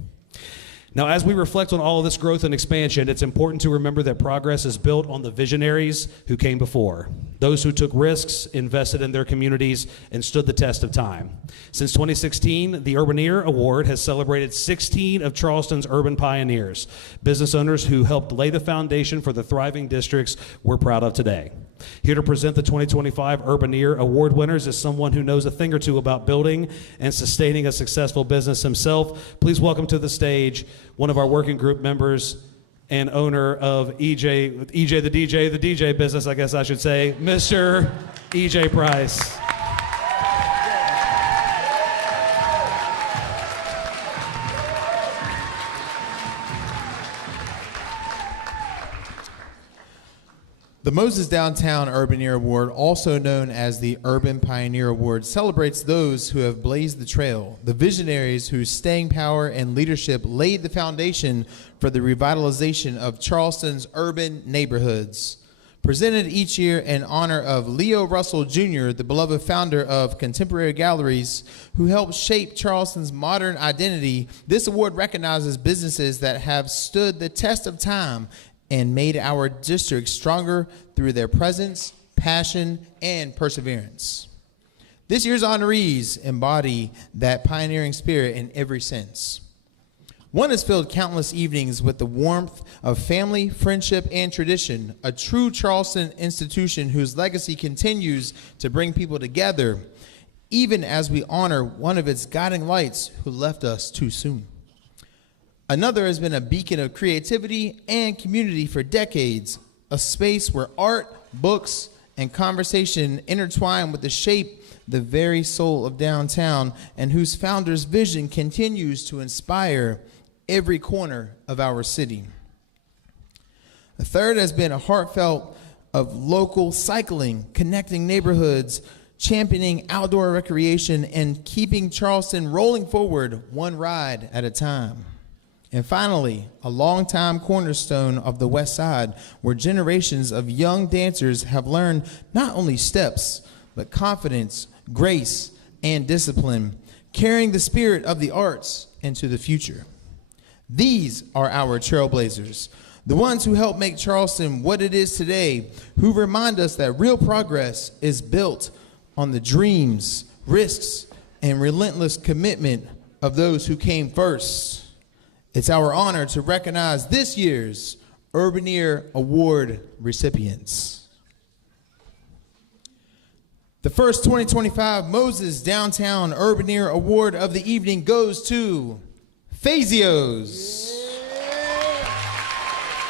Now, as we reflect on all of this growth and expansion, it's important to remember that progress is built on the visionaries who came before, those who took risks, invested in their communities, and stood the test of time. Since 2016, the Urbaneer Award has celebrated 16 of Charleston's urban pioneers, business owners who helped lay the foundation for the thriving districts we're proud of today. Here to present the 2025 Urbaneer Award winners is someone who knows a thing or two about building and sustaining a successful business himself. Please welcome to the stage one of our working group members and owner of the DJ business, I guess I should say, Mr. E.J. Price. The Moses Downtown Urbaneer Award, also known as the Urban Pioneer Award, celebrates those who have blazed the trail, the visionaries whose staying power and leadership laid the foundation for the revitalization of Charleston's urban neighborhoods. Presented each year in honor of Leo Russell Jr., the beloved founder of Contemporary Galleries, who helped shape Charleston's modern identity, this award recognizes businesses that have stood the test of time and made our district stronger through their presence, passion, and perseverance. This year's honorees embody that pioneering spirit in every sense. One has filled countless evenings with the warmth of family, friendship, and tradition, a true Charleston institution whose legacy continues to bring people together, even as we honor one of its guiding lights who left us too soon. Another has been a beacon of creativity and community for decades, a space where art, books, and conversation intertwine with the shape, the very soul of downtown, and whose founder's vision continues to inspire every corner of our city. The third has been a heartfelt of local cycling, connecting neighborhoods, championing outdoor recreation, and keeping Charleston rolling forward one ride at a time. And finally, a longtime cornerstone of the West Side, where generations of young dancers have learned not only steps, but confidence, grace, and discipline, carrying the spirit of the arts into the future. These are our trailblazers, the ones who help make Charleston what it is today, who remind us that real progress is built on the dreams, risks, and relentless commitment of those who came first. It's our honor to recognize this year's Urbaneer Award recipients. The first 2025 Moses Downtown Urbaneer Award of the evening goes to Fazios.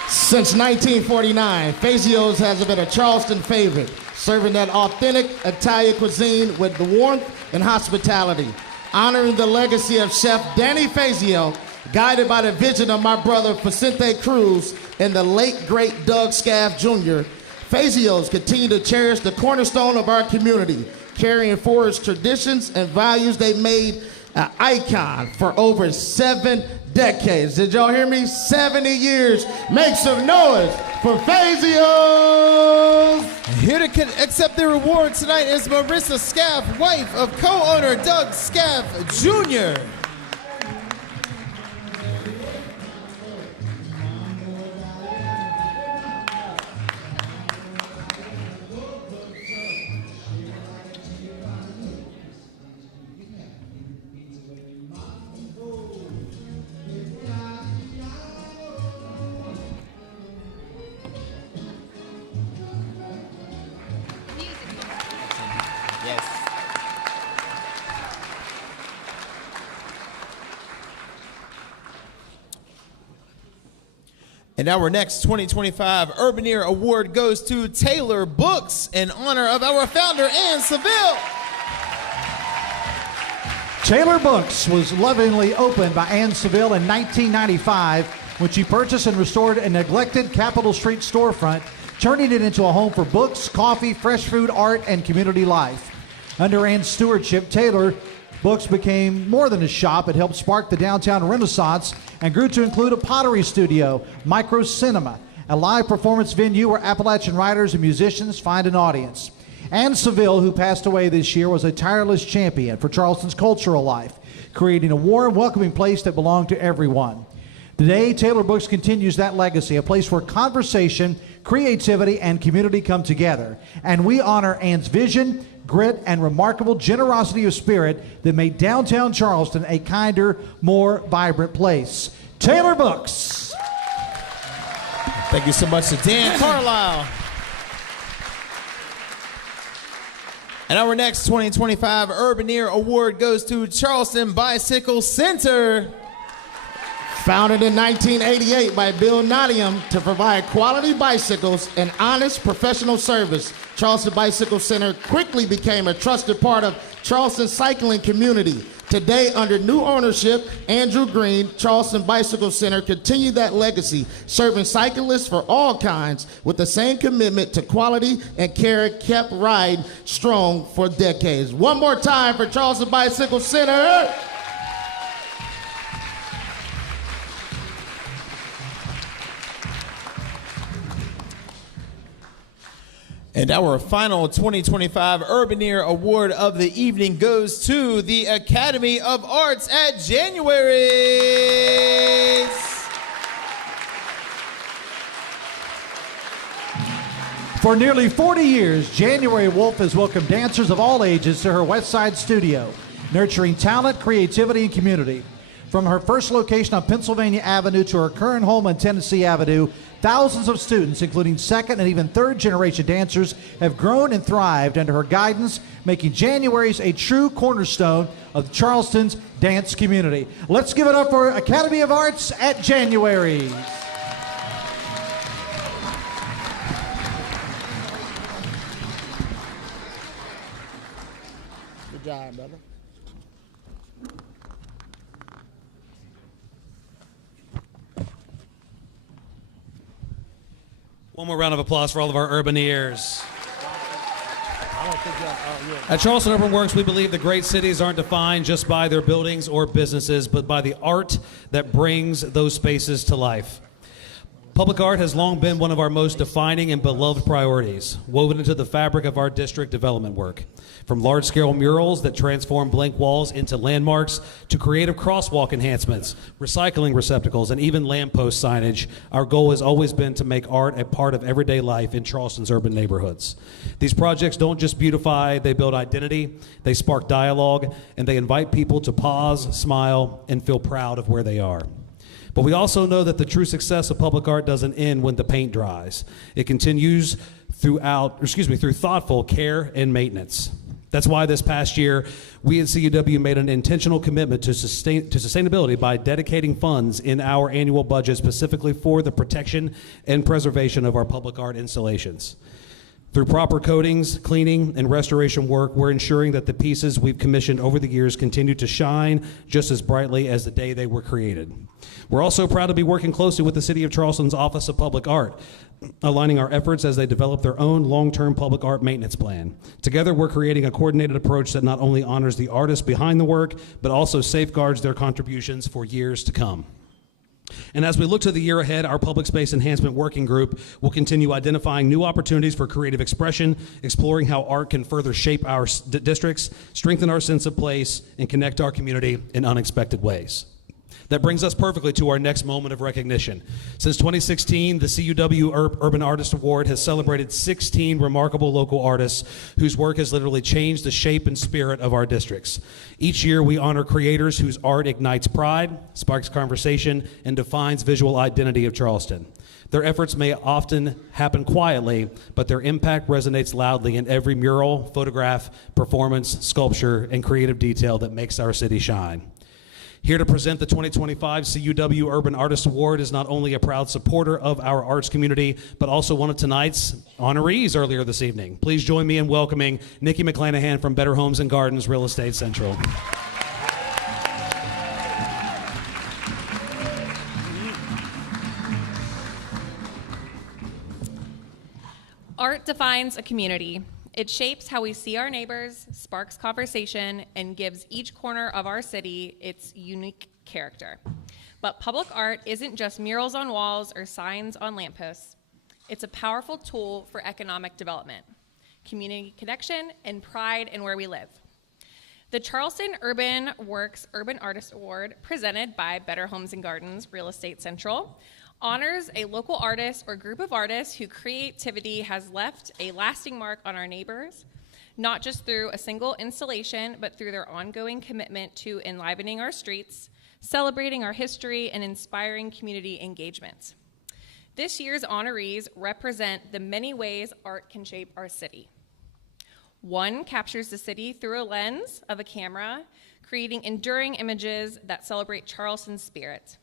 Since 1949, Fazios has been a Charleston favorite, serving that authentic Italian cuisine with the warmth and hospitality. Honoring the legacy of Chef Danny Fazio, guided by the vision of my brother Vicente Cruz and the late great Doug Scaff Jr., Fazios continue to cherish the cornerstone of our community, carrying forward traditions and values they made an icon for over 7 decades. Did y'all hear me? 70 years. Make some noise for Fazios. Here to accept their award tonight is Marissa Scaff, wife of co-owner Doug Scaff Jr. And our next 2025 Urbaneer Award goes to Taylor Books in honor of our founder, Ann Seville. Taylor Books was lovingly opened by Ann Seville in 1995 when she purchased and restored a neglected Capitol Street storefront, turning it into a home for books, coffee, fresh food, art, and community life. Under Ann's stewardship, Taylor Books became more than a shop. It helped spark the downtown renaissance and grew to include a pottery studio, micro cinema, a live performance venue where Appalachian writers and musicians find an audience. Ann Seville, who passed away this year, was a tireless champion for Charleston's cultural life, creating a warm, welcoming place that belonged to everyone. Today, Taylor Books continues that legacy, a place where conversation, creativity, and community come together. And we honor Ann's vision, grit, and remarkable generosity of spirit that made downtown Charleston a kinder, more vibrant place. Taylor Books. Thank you so much to Dan Carlisle. And our next 2025 Urbaneer Award goes to Charleston Bicycle Center. Founded in 1988 by Bill Nottingham to provide quality bicycles and honest professional service, Charleston Bicycle Center quickly became a trusted part of Charleston's cycling community. Today, under new ownership, Andrew Green, Charleston Bicycle Center continued that legacy, serving cyclists for all kinds with the same commitment to quality and care, kept riding strong for decades. One more time for Charleston Bicycle Center. And our final 2025 Urbaneer Award of the evening goes to the Academy of Arts at January's. For nearly 40 years, January Wolf has welcomed dancers of all ages to her West Side studio, nurturing talent, creativity, and community. From her first location on Pennsylvania Avenue to her current home on Tennessee Avenue, thousands of students, including second and even third generation dancers, have grown and thrived under her guidance, making January's a true cornerstone of Charleston's dance community. Let's give it up for Academy of Arts at January's. Good job, brother. One more round of applause for all of our Urbaneers. At Charleston Urban Works, we believe the great cities aren't defined just by their buildings or businesses, but by the art that brings those spaces to life. Public art has long been one of our most defining and beloved priorities, woven into the fabric of our district development work. From large-scale murals that transform blank walls into landmarks to creative crosswalk enhancements, recycling receptacles, and even lamppost signage, our goal has always been to make art a part of everyday life in Charleston's urban neighborhoods. These projects don't just beautify, they build identity, they spark dialogue, and they invite people to pause, smile, and feel proud of where they are. But we also know that the true success of public art doesn't end when the paint dries. It continues through thoughtful care and maintenance. That's why this past year, we at CUW made an intentional commitment to sustainability by dedicating funds in our annual budget specifically for the protection and preservation of our public art installations. Through proper coatings, cleaning, and restoration work, we're ensuring that the pieces we've commissioned over the years continue to shine just as brightly as the day they were created. We're also proud to be working closely with the City of Charleston's Office of Public Art, aligning our efforts as they develop their own long-term public art maintenance plan. Together, we're creating a coordinated approach that not only honors the artists behind the work, but also safeguards their contributions for years to come. And as we look to the year ahead, our Public Space Enhancement Working Group will continue identifying new opportunities for creative expression, exploring how art can further shape our districts, strengthen our sense of place, and connect our community in unexpected ways. That brings us perfectly to our next moment of recognition. Since 2016, the CUW Urban Artist Award has celebrated 16 remarkable local artists whose work has literally changed the shape and spirit of our districts. Each year, we honor creators whose art ignites pride, sparks conversation, and defines visual identity of Charleston. Their efforts may often happen quietly, but their impact resonates loudly in every mural, photograph, performance, sculpture, and creative detail that makes our city shine. Here to present the 2025 CUW Urban Artist Award is not only a proud supporter of our arts community, but also one of tonight's honorees earlier this evening. Please join me in welcoming Nikki McClanahan from Better Homes and Gardens Real Estate Central. Art defines a community. It shapes how we see our neighbors, sparks conversation, and gives each corner of our city its unique character. But public art isn't just murals on walls or signs on lampposts. It's a powerful tool for economic development, community connection, and pride in where we live. The Charleston Urban Works Urban Artist Award, presented by Better Homes and Gardens Real Estate Central, honors a local artist or group of artists whose creativity has left a lasting mark on our neighbors, not just through a single installation, but through their ongoing commitment to enlivening our streets, celebrating our history, and inspiring community engagement. This year's honorees represent the many ways art can shape our city. One captures the city through a lens of a camera, creating enduring images that celebrate Charleston's spirit.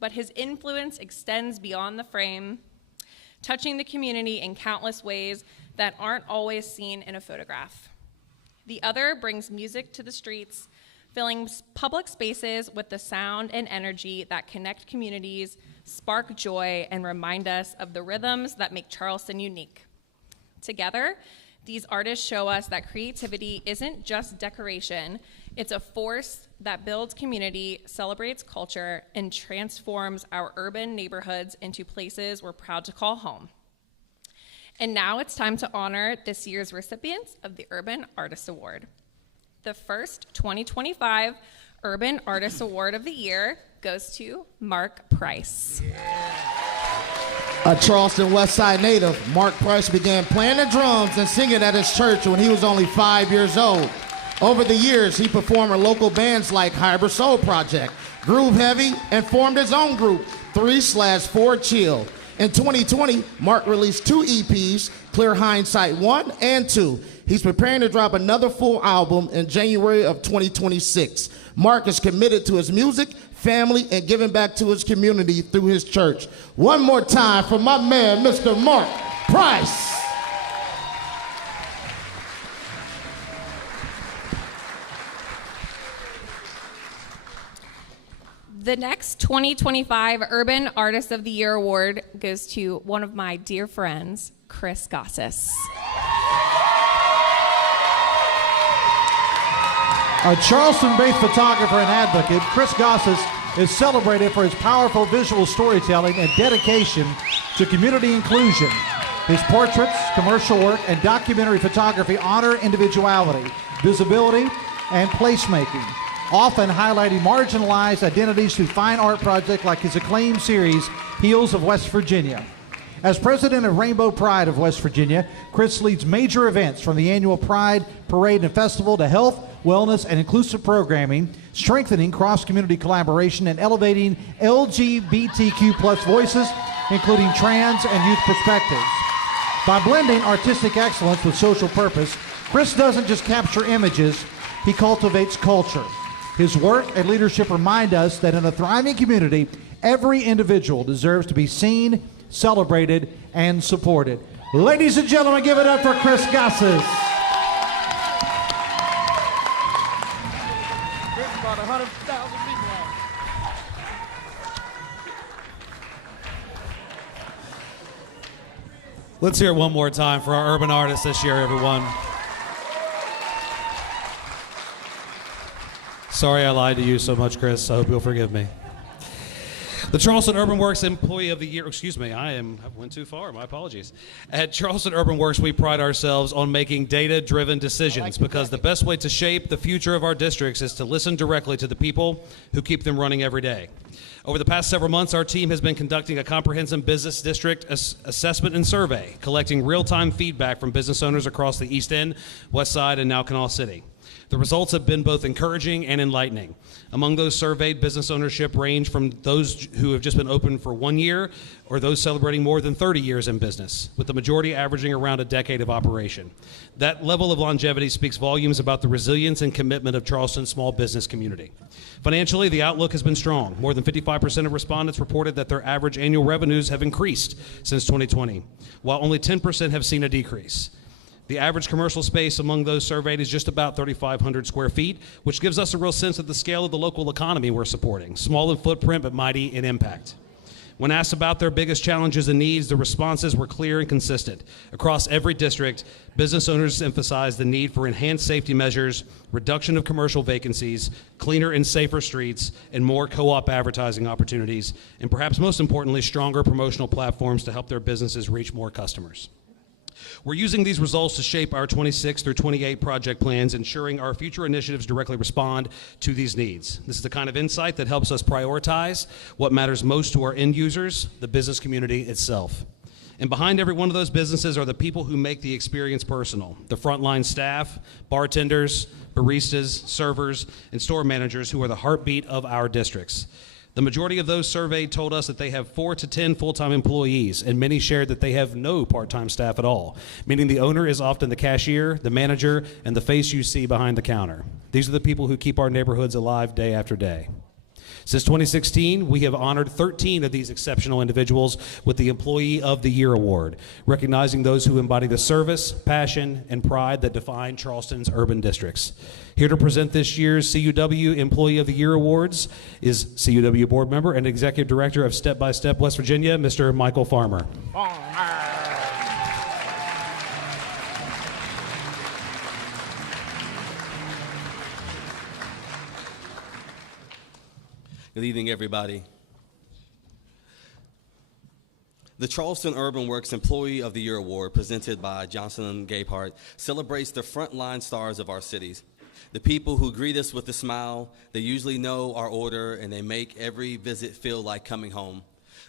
But his influence extends beyond the frame, touching the community in countless ways that aren't always seen in a photograph. The other brings music to the streets, filling public spaces with the sound and energy that connect communities, spark joy, and remind us of the rhythms that make Charleston unique. Together, these artists show us that creativity isn't just decoration, it's a force that builds community, celebrates culture, and transforms our urban neighborhoods into places we're proud to call home. And now it's time to honor this year's recipients of the Urban Artist Award. The first 2025 Urban Artist Award of the year goes to Mark Price. A Charleston West Side native, Mark Price began playing the drums and singing at his church when he was only 5 years old. Over the years, he performed at local bands like Hybrid Soul Project, Groove Heavy, and formed his own group, 3/4 Chill. In 2020, Mark released 2 EPs, Clear Hindsight 1 and 2. He's preparing to drop another full album in January of 2026. Mark is committed to his music, family, and giving back to his community through his church. One more time for my man, Mr. Mark Price. The next 2025 Urban Artist of the Year award goes to one of my dear friends, Chris Gossis. A Charleston-based photographer and advocate, Chris Gossis is celebrated for his powerful visual storytelling and dedication to community inclusion. His portraits, commercial work, and documentary photography honor individuality, visibility, and placemaking, often highlighting marginalized identities through fine art projects like his acclaimed series, Heels of West Virginia. As president of Rainbow Pride of West Virginia, Chris leads major events from the annual Pride Parade and Festival to health, wellness, and inclusive programming, strengthening cross-community collaboration and elevating LGBTQ plus voices, including trans and youth perspectives. By blending artistic excellence with social purpose, Chris doesn't just capture images, he cultivates culture. His work and leadership remind us that in a thriving community, every individual deserves to be seen, celebrated, and supported. Ladies and gentlemen, give it up for Chris Gosses. About 100,000 people out. Let's hear it one more time for our urban artists this year, everyone. Sorry I lied to you so much, Chris. I hope you'll forgive me. The Charleston Urban Works Employee of the Year, excuse me, I went too far, my apologies. At Charleston Urban Works, we pride ourselves on making data-driven decisions because the best way to shape the future of our districts is to listen directly to the people who keep them running every day. Over the past several months, our team has been conducting a comprehensive business district assessment and survey, collecting real-time feedback from business owners across the East End, West Side, and now Canal City. The results have been both encouraging and enlightening. Among those surveyed, business ownership range from those who have just been open for 1 year or those celebrating more than 30 years in business, with the majority averaging around a decade of operation. That level of longevity speaks volumes about the resilience and commitment of Charleston's small business community. Financially, the outlook has been strong. More than 55% of respondents reported that their average annual revenues have increased since 2020, while only 10% have seen a decrease. The average commercial space among those surveyed is just about 3,500 square feet, which gives us a real sense of the scale of the local economy we're supporting. Small in footprint, but mighty in impact. When asked about their biggest challenges and needs, the responses were clear and consistent. Across every district, business owners emphasized the need for enhanced safety measures, reduction of commercial vacancies, cleaner and safer streets, and more co-op advertising opportunities, and perhaps most importantly, stronger promotional platforms to help their businesses reach more customers. We're using these results to shape our 26 through 28 project plans, ensuring our future initiatives directly respond to these needs. This is the kind of insight that helps us prioritize what matters most to our end users, the business community itself. And behind every one of those businesses are the people who make the experience personal, the frontline staff, bartenders, baristas, servers, and store managers who are the heartbeat of our districts. The majority of those surveyed told us that they have 4 to 10 full-time employees, and many shared that they have no part-time staff at all, meaning the owner is often the cashier, the manager, and the face you see behind the counter. These are the people who keep our neighborhoods alive day after day. Since 2016, we have honored 13 of these exceptional individuals with the Employee of the Year Award, recognizing those who embody the service, passion, and pride that define Charleston's urban districts. Here to present this year's CUW Employee of the Year Awards is CUW board member and executive director of Step by Step West Virginia, Mr. Michael Farmer. Good evening, everybody. The Charleston Urban Works Employee of the Year Award, presented by Johnson & Gapehart, celebrates the frontline stars of our cities. The people who greet us with a smile, they usually know our order, and they make every visit feel like coming home.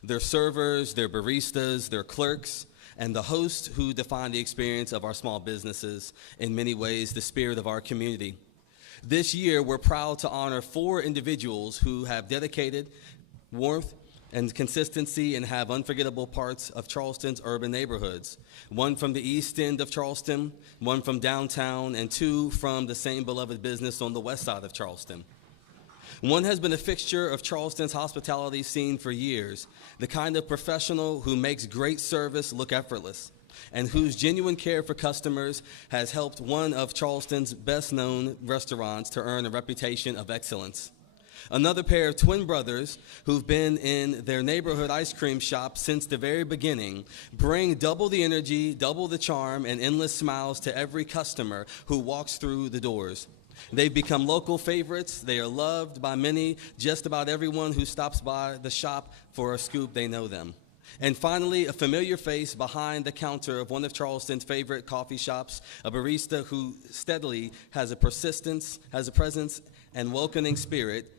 They're servers, they're baristas, they're clerks, and the hosts who define the experience of our small businesses, in many ways, the spirit of our community. This year, we're proud to honor 4 individuals who have dedicated warmth and consistency and have unforgettable parts of Charleston's urban neighborhoods. 1 from the East End of Charleston, 1 from downtown, and 2 from the same beloved business on the west side of Charleston. 1 has been a fixture of Charleston's hospitality scene for years, the kind of professional who makes great service look effortless, and whose genuine care for customers has helped one of Charleston's best-known restaurants to earn a reputation of excellence. Another pair of twin brothers who've been in their neighborhood ice cream shop since the very beginning bring double the energy, double the charm, and endless smiles to every customer who walks through the doors. They've become local favorites. They are loved by many. Just about everyone who stops by the shop for a scoop, they know them. And finally, a familiar face behind the counter of one of Charleston's favorite coffee shops, a barista who steadily has a presence and welcoming spirit,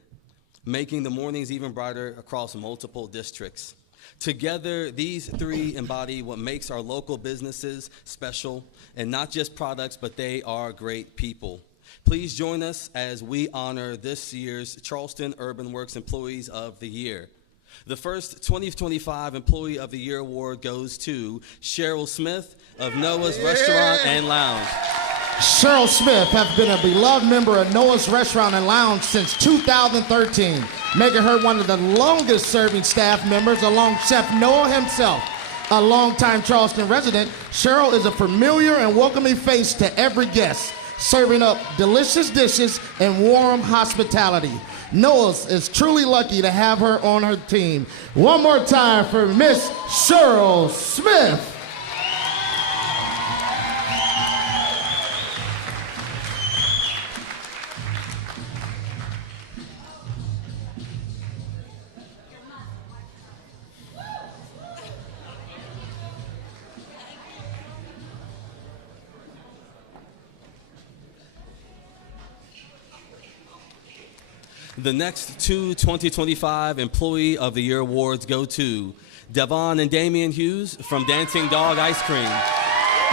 making the mornings even brighter across multiple districts. Together, these three embody what makes our local businesses special, and not just products, but they are great people. Please join us as we honor this year's Charleston Urban Works Employees of the Year. The first 2025 Employee of the Year award goes to Cheryl Smith of Noah's Restaurant and Lounge. Cheryl Smith has been a beloved member of Noah's Restaurant and Lounge since 2013, making her one of the longest serving staff members along Chef Noah himself. A longtime Charleston resident, Cheryl is a familiar and welcoming face to every guest, serving up delicious dishes and warm hospitality. Noah's is truly lucky to have her on her team. One more time for Miss Cheryl Smith. The next two 2025 Employee of the Year awards go to Devon and Damian Hughes from Dancing Dog Ice Cream.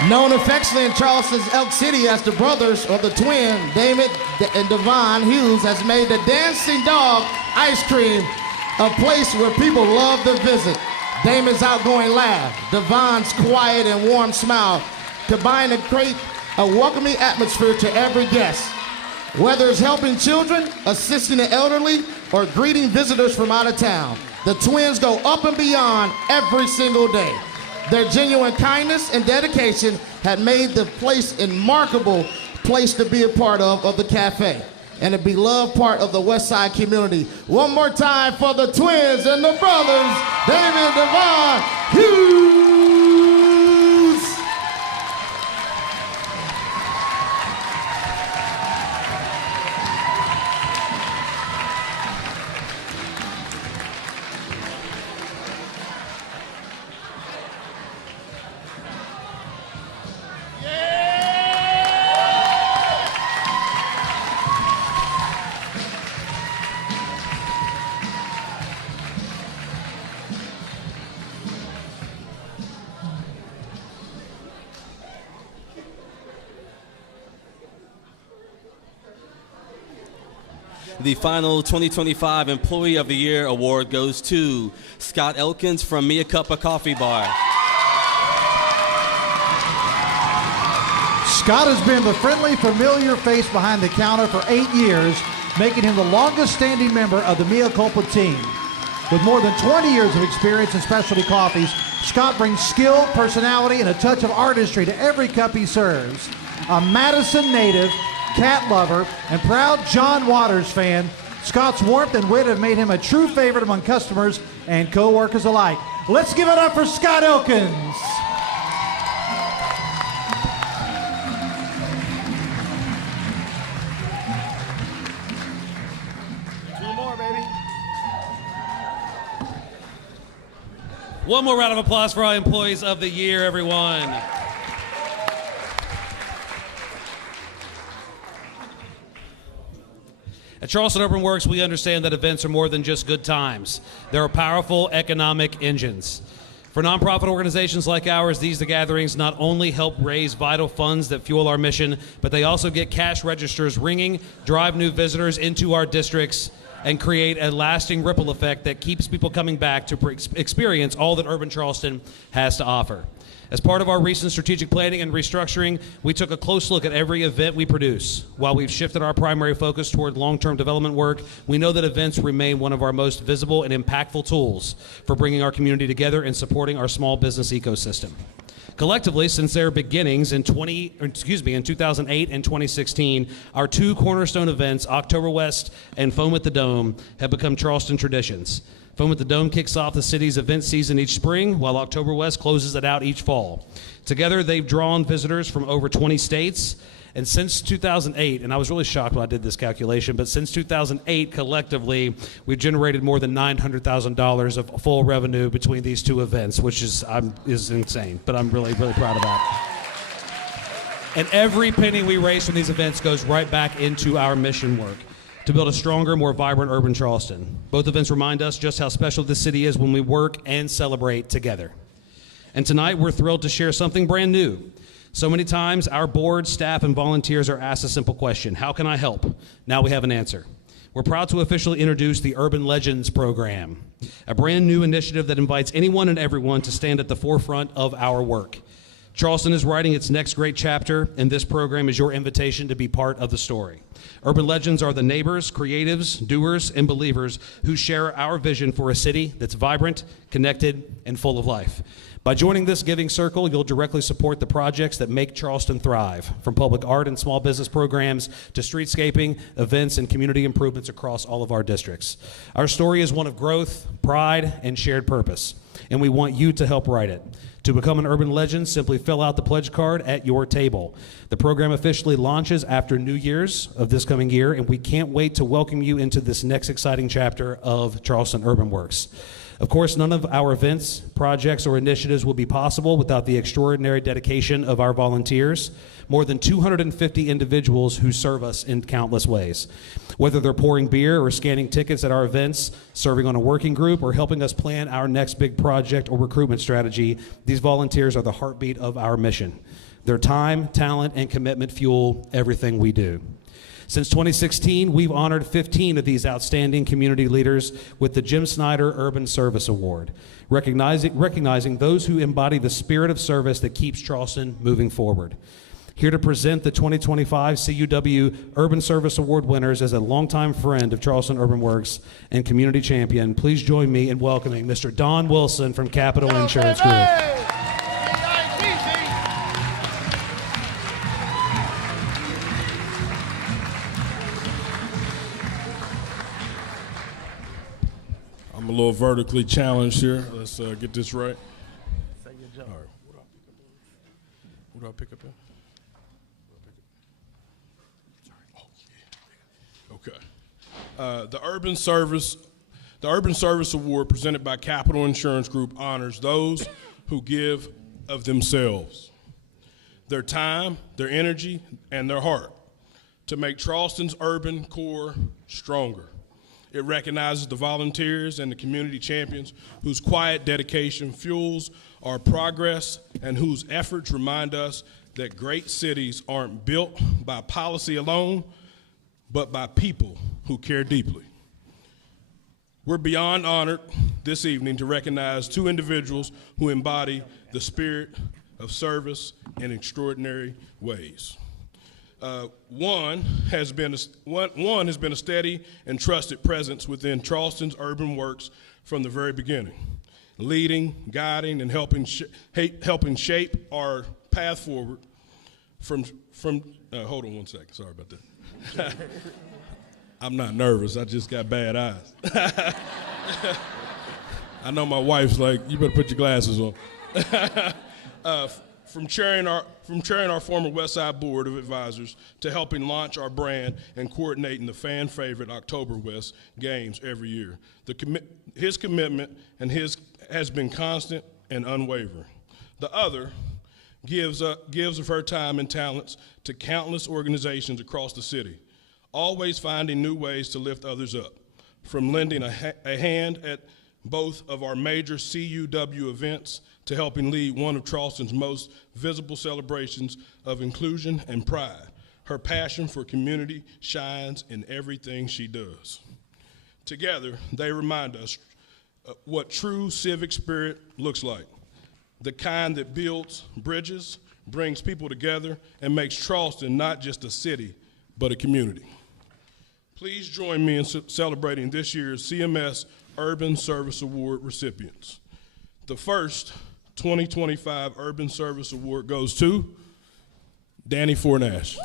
Known affectionately in Charleston's Elk City as the brothers or the twin, David and Devon Hughes has made the Dancing Dog Ice Cream a place where people love to visit. Damon's outgoing laugh, Devon's quiet and warm smile combine to create a welcoming atmosphere to every guest. Whether it's helping children, assisting the elderly, or greeting visitors from out of town, the twins go up and beyond every single day. Their genuine kindness and dedication had made the place a remarkable place to be a part of the cafe, and a beloved part of the West Side community. One more time for the twins and the brothers, David and Devon Hughes. The final 2025 Employee of the Year award goes to Scott Elkins from Me a Cup of Coffee Bar. Scott has been the friendly, familiar face behind the counter for 8 years, making him the longest standing member of the Mea Culpa team. With more than 20 years of experience in specialty coffees, Scott brings skill, personality, and a touch of artistry to every cup he serves. A Madison native, cat lover, and proud John Waters fan, Scott's warmth and wit have made him a true favorite among customers and co-workers alike. Let's give it up for Scott Elkins. Two more, baby. One more round of applause for our Employees of the Year, everyone. At Charleston Urban Works, we understand that events are more than just good times. There are powerful economic engines. For nonprofit organizations like ours, these gatherings not only help raise vital funds that fuel our mission, but they also get cash registers ringing, drive new visitors into our districts, and create a lasting ripple effect that keeps people coming back to experience all that urban Charleston has to offer. As part of our recent strategic planning and restructuring, we took a close look at every event we produce. While we've shifted our primary focus toward long-term development work, we know that events remain one of our most visible and impactful tools for bringing our community together and supporting our small business ecosystem. Collectively, since their beginnings in 2008 and 2016, our two cornerstone events, Oktoberfest and Foam at the Dome, have become Charleston traditions. Foam at the Dome kicks off the city's event season each spring, while Oktoberfest closes it out each fall. Together, they've drawn visitors from over 20 states. And since 2008, and I was really shocked when I did this calculation, but since 2008, collectively, we've generated more than $900,000 of full revenue between these two events, which is insane. But I'm really, really proud of that. And every penny we raise from these events goes right back into our mission work to build a stronger, more vibrant urban Charleston. Both events remind us just how special this city is when we work and celebrate together. And tonight, we're thrilled to share something brand new. So many times, our board, staff, and volunteers are asked a simple question: how can I help? Now we have an answer. We're proud to officially introduce the Urban Legends program, a brand new initiative that invites anyone and everyone to stand at the forefront of our work. Charleston is writing its next great chapter, and this program is your invitation to be part of the story. Urban Legends are the neighbors, creatives, doers, and believers who share our vision for a city that's vibrant, connected, and full of life. By joining this giving circle, you'll directly support the projects that make Charleston thrive, from public art and small business programs to streetscaping, events, and community improvements across all of our districts. Our story is one of growth, pride, and shared purpose, and we want you to help write it. To become an Urban Legend, simply fill out the pledge card at your table. The program officially launches after New Year's of this coming year, and we can't wait to welcome you into this next exciting chapter of Charleston Urban Works. Of course, none of our events, projects, or initiatives will be possible without the extraordinary dedication of our volunteers, more than 250 individuals who serve us in countless ways. Whether they're pouring beer or scanning tickets at our events, serving on a working group, or helping us plan our next big project or recruitment strategy, these volunteers are the heartbeat of our mission. Their time, talent, and commitment fuel everything we do. Since 2016, we've honored 15 of these outstanding community leaders with the Jim Snyder Urban Service Award, recognizing those who embody the spirit of service that keeps Charleston moving forward. Here to present the 2025 CUW Urban Service Award winners as a longtime friend of Charleston Urban Works and community champion, please join me in welcoming Mr. Don Wilson from Capital Insurance Group. I'm a little vertically challenged here. Let's get this right. Say your job. All right. What do I pick up in? Okay. The Urban Service Award presented by Capital Insurance Group honors those who give of themselves, their time, their energy, and their heart to make Charleston's urban core stronger. It recognizes the volunteers and the community champions whose quiet dedication fuels our progress and whose efforts remind us that great cities aren't built by policy alone, but by people who care deeply. We're beyond honored this evening to recognize two individuals who embody the spirit of service in extraordinary ways. One has been a steady and trusted presence within Charleston's Urban Works from the very beginning, leading, guiding, and helping shape our path forward. Hold on one second. Sorry about that. I'm not nervous. I just got bad eyes. I know my wife's like, you better put your glasses on. From chairing our former West Side Board of Advisors to helping launch our brand and coordinating the fan favorite Oktoberfest games every year. His commitment has been constant and unwavering. The other gives of her time and talents to countless organizations across the city, always finding new ways to lift others up, from lending a hand at both of our major CUW events to helping lead one of Charleston's most visible celebrations of inclusion and pride. Her passion for community shines in everything she does. Together, they remind us what true civic spirit looks like, the kind that builds bridges, brings people together, and makes Charleston not just a city, but a community. Please join me in celebrating this year's CMS Urban Service Award recipients. The first 2025 Urban Service Award goes to Danny Fornash.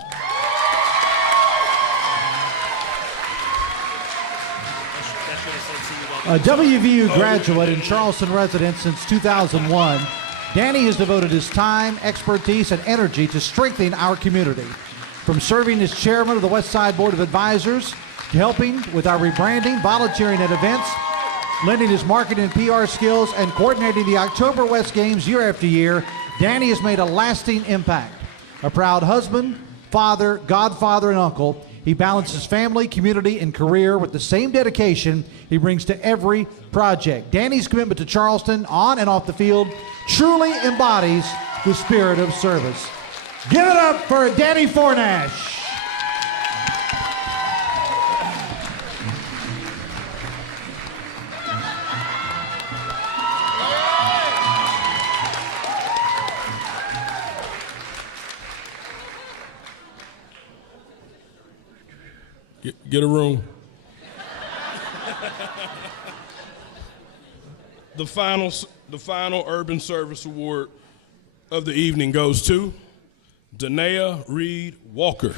A WVU graduate and Charleston resident since 2001, Danny has devoted his time, expertise, and energy to strengthening our community. From serving as chairman of the West Side Board of Advisors, to helping with our rebranding, volunteering at events, lending his marketing and PR skills, and coordinating the October West Games year after year, Danny has made a lasting impact. A proud husband, father, godfather, and uncle, he balances family, community, and career with the same dedication he brings to every project. Danny's commitment to Charleston, on and off the field, truly embodies the spirit of service. Give it up for Danny Fornash. Get a room. The final Urban Service Award of the evening goes to Danae Reed Walker.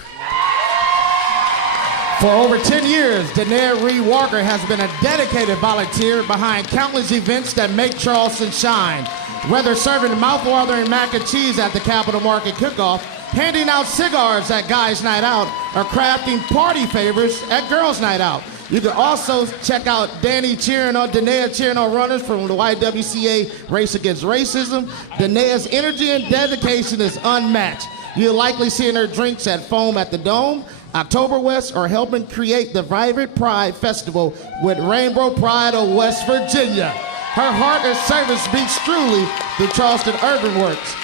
For over 10 years, Danae Reed Walker has been a dedicated volunteer behind countless events that make Charleston shine. Whether serving mouthwatering mac and cheese at the Capitol Market Cook-Off, handing out cigars at Guys Night Out, or crafting party favors at Girls Night Out. You can also check out Danae cheering on runners from the YWCA Race Against Racism. Danae's energy and dedication is unmatched. You'll likely see her drinks at Foam at the Dome, Oktoberfest, or helping create the Vibrant Pride Festival with Rainbow Pride of West Virginia. Her heart and service speaks truly the Charleston Urban Works,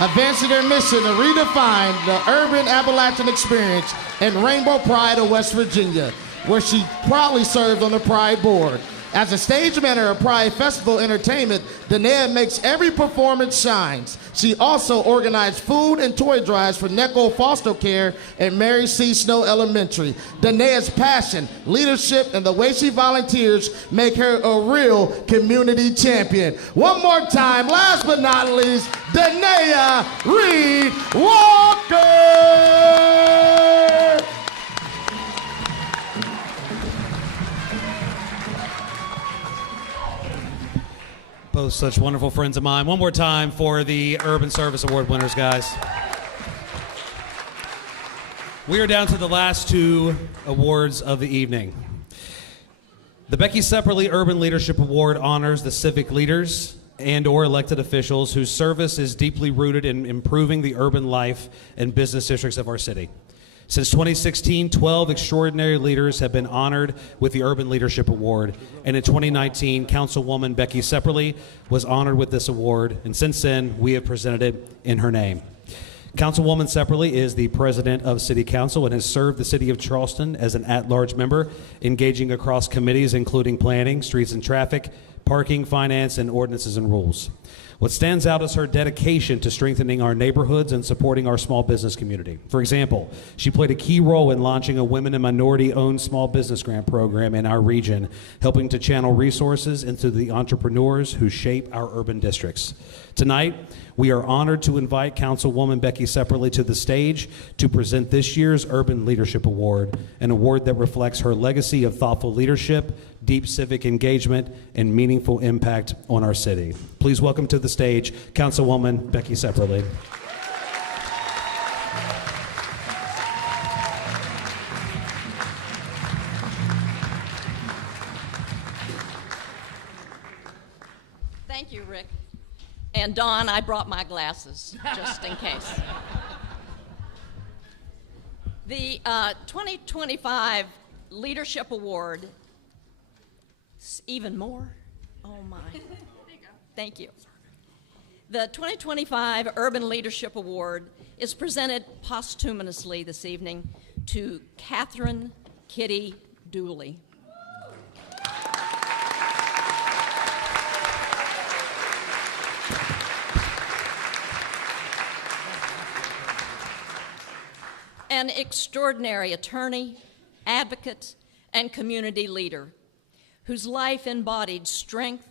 advancing their mission to redefine the urban Appalachian experience in Rainbow Pride of West Virginia, where she proudly served on the Pride Board. As a stage manager of Pride Festival Entertainment, Danae makes every performance shines. She also organized food and toy drives for Necco Foster Care and Mary C. Snow Elementary. Danae's passion, leadership, and the way she volunteers make her a real community champion. One more time, last but not least, Danae Reed Walker! Both such wonderful friends of mine. One more time for the Urban Service Award winners, guys. We are down to the last two awards of the evening. The Becky Sepperly Urban Leadership Award honors the civic leaders and or elected officials whose service is deeply rooted in improving the urban life and business districts of our city. Since 2016, 12 extraordinary leaders have been honored with the Urban Leadership Award, and in 2019, Councilwoman Becky Sepperly was honored with this award, and since then, we have presented it in her name. Councilwoman Sepperly is the president of City Council and has served the city of Charleston as an at-large member, engaging across committees including planning, streets and traffic, parking, finance, and ordinances and rules. What stands out is her dedication to strengthening our neighborhoods and supporting our small business community. For example, she played a key role in launching a women and minority-owned small business grant program in our region, helping to channel resources into the entrepreneurs who shape our urban districts. Tonight, we are honored to invite Councilwoman Becky Sepperly to the stage to present this year's Urban Leadership Award, an award that reflects her legacy of thoughtful leadership, deep civic engagement, and meaningful impact on our city. Please welcome to the stage Councilwoman Becky Sepperly. Thank you, Rick. And Dawn, I brought my glasses, just in case. The 2025 Leadership Award, even more? Oh my. Thank you. The 2025 Urban Leadership Award is presented posthumously this evening to Catherine Kitty Dooley. An extraordinary attorney, advocate, and community leader whose life embodied strength,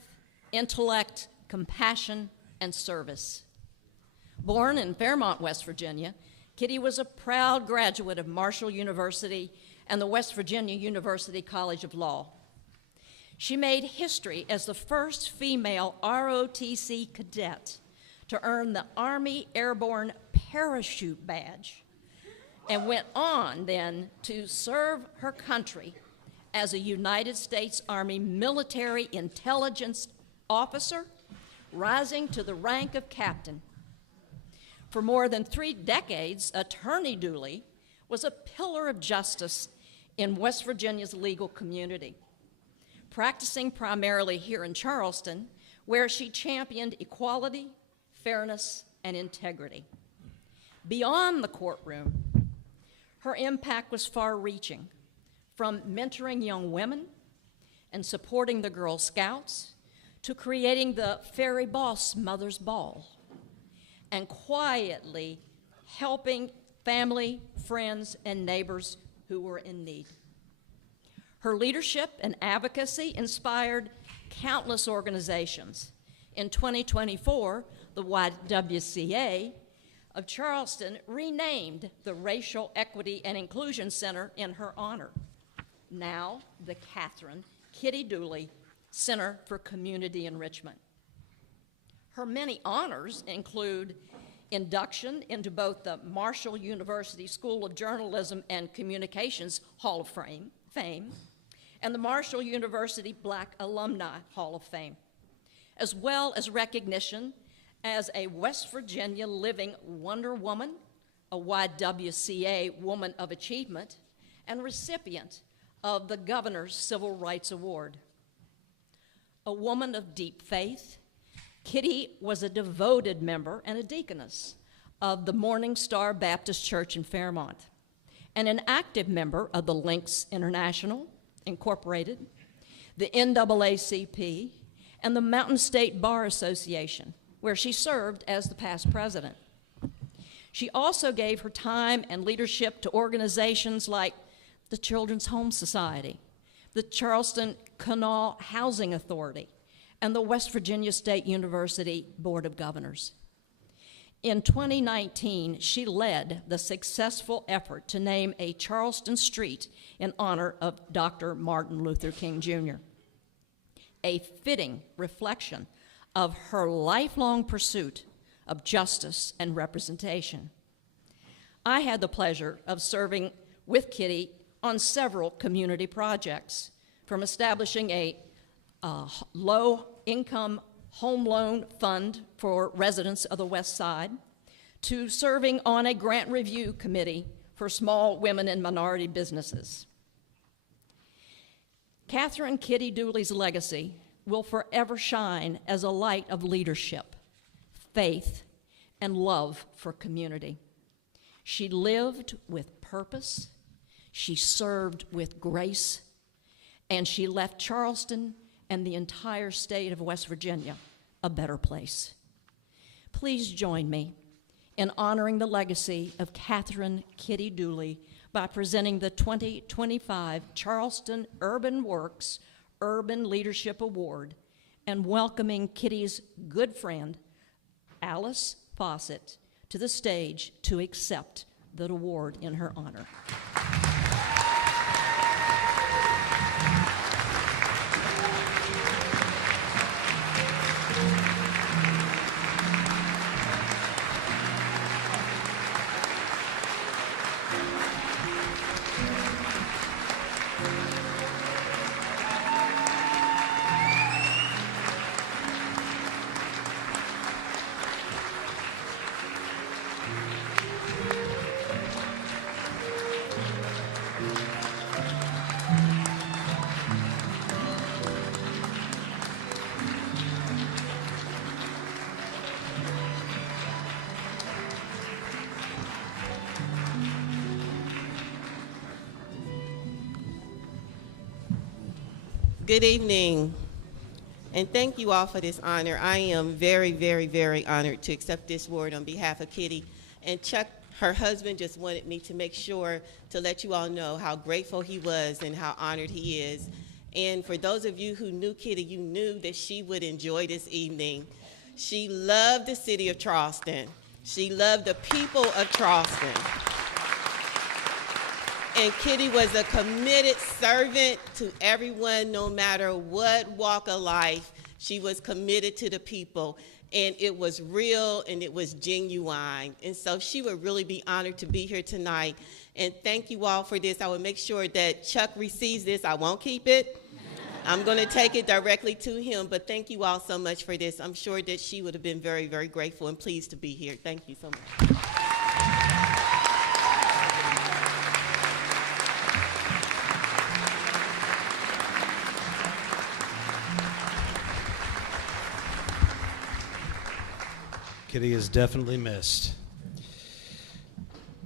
intellect, compassion, and service. Born in Fairmont, West Virginia, Kitty was a proud graduate of Marshall University and the West Virginia University College of Law. She made history as the first female ROTC cadet to earn the Army Airborne Parachute Badge, and went on then to serve her country as a United States Army military intelligence officer, rising to the rank of captain. For more than 3 decades, Attorney Dooley was a pillar of justice in West Virginia's legal community, practicing primarily here in Charleston, where she championed equality, fairness, and integrity. Beyond the courtroom, her impact was far-reaching, from mentoring young women and supporting the Girl Scouts to creating the Fairy Boss Mother's Ball and quietly helping family, friends, and neighbors who were in need. Her leadership and advocacy inspired countless organizations. In 2024, the YWCA of Charleston renamed the Racial Equity and Inclusion Center in her honor, now the Catherine Kitty Dooley Center for Community Enrichment. Her many honors include induction into both the Marshall University School of Journalism and Communications Hall of Fame and the Marshall University Black Alumni Hall of Fame, as well as recognition as a West Virginia Living Wonder Woman, a YWCA Woman of Achievement, and recipient of the Governor's Civil Rights Award. A woman of deep faith, Kitty was a devoted member and a deaconess of the Morning Star Baptist Church in Fairmont, and an active member of the Links International Incorporated, the NAACP, and the Mountain State Bar Association, where she served as the past president. She also gave her time and leadership to organizations like the Children's Home Society, the Charleston Canal Housing Authority, and the West Virginia State University Board of Governors. In 2019, she led the successful effort to name a Charleston street in honor of Dr. Martin Luther King Jr., a fitting reflection of her lifelong pursuit of justice and representation. I had the pleasure of serving with Kitty on several community projects, from establishing a low-income home loan fund for residents of the West Side, to serving on a grant review committee for small women and minority businesses. Catherine Kitty Dooley's legacy will forever shine as a light of leadership, faith, and love for community. She lived with purpose, she served with grace, and she left Charleston and the entire state of West Virginia a better place. Please join me in honoring the legacy of Catherine Kitty Dooley by presenting the 2025 Charleston Urban Works Urban Leadership Award and welcoming Kitty's good friend, Alice Fawcett, to the stage to accept the award in her honor. Good evening, and thank you all for this honor. I am very, very, very honored to accept this award on behalf of Kitty. And Chuck, her husband, just wanted me to make sure to let you all know how grateful he was and how honored he is. And for those of you who knew Kitty, you knew that she would enjoy this evening. She loved the city of Charleston. She loved the people of Charleston. And Kitty was a committed servant to everyone, no matter what walk of life. She was committed to the people, and it was real and it was genuine. And so she would really be honored to be here tonight. And thank you all for this. I will make sure that Chuck receives this. I won't keep it. I'm going to take it directly to him, but thank you all so much for this. I'm sure that she would have been very, very grateful and pleased to be here. Thank you so much. Kitty is definitely missed.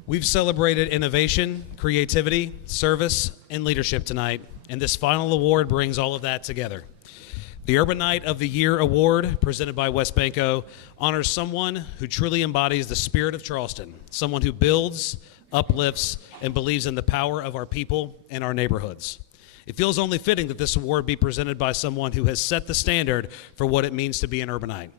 We've celebrated innovation, creativity, service, and leadership tonight, and this final award brings all of that together. The Urbanite of the Year Award, presented by West Banco, honors someone who truly embodies the spirit of Charleston, someone who builds, uplifts, and believes in the power of our people and our neighborhoods. It feels only fitting that this award be presented by someone who has set the standard for what it means to be an Urbanite.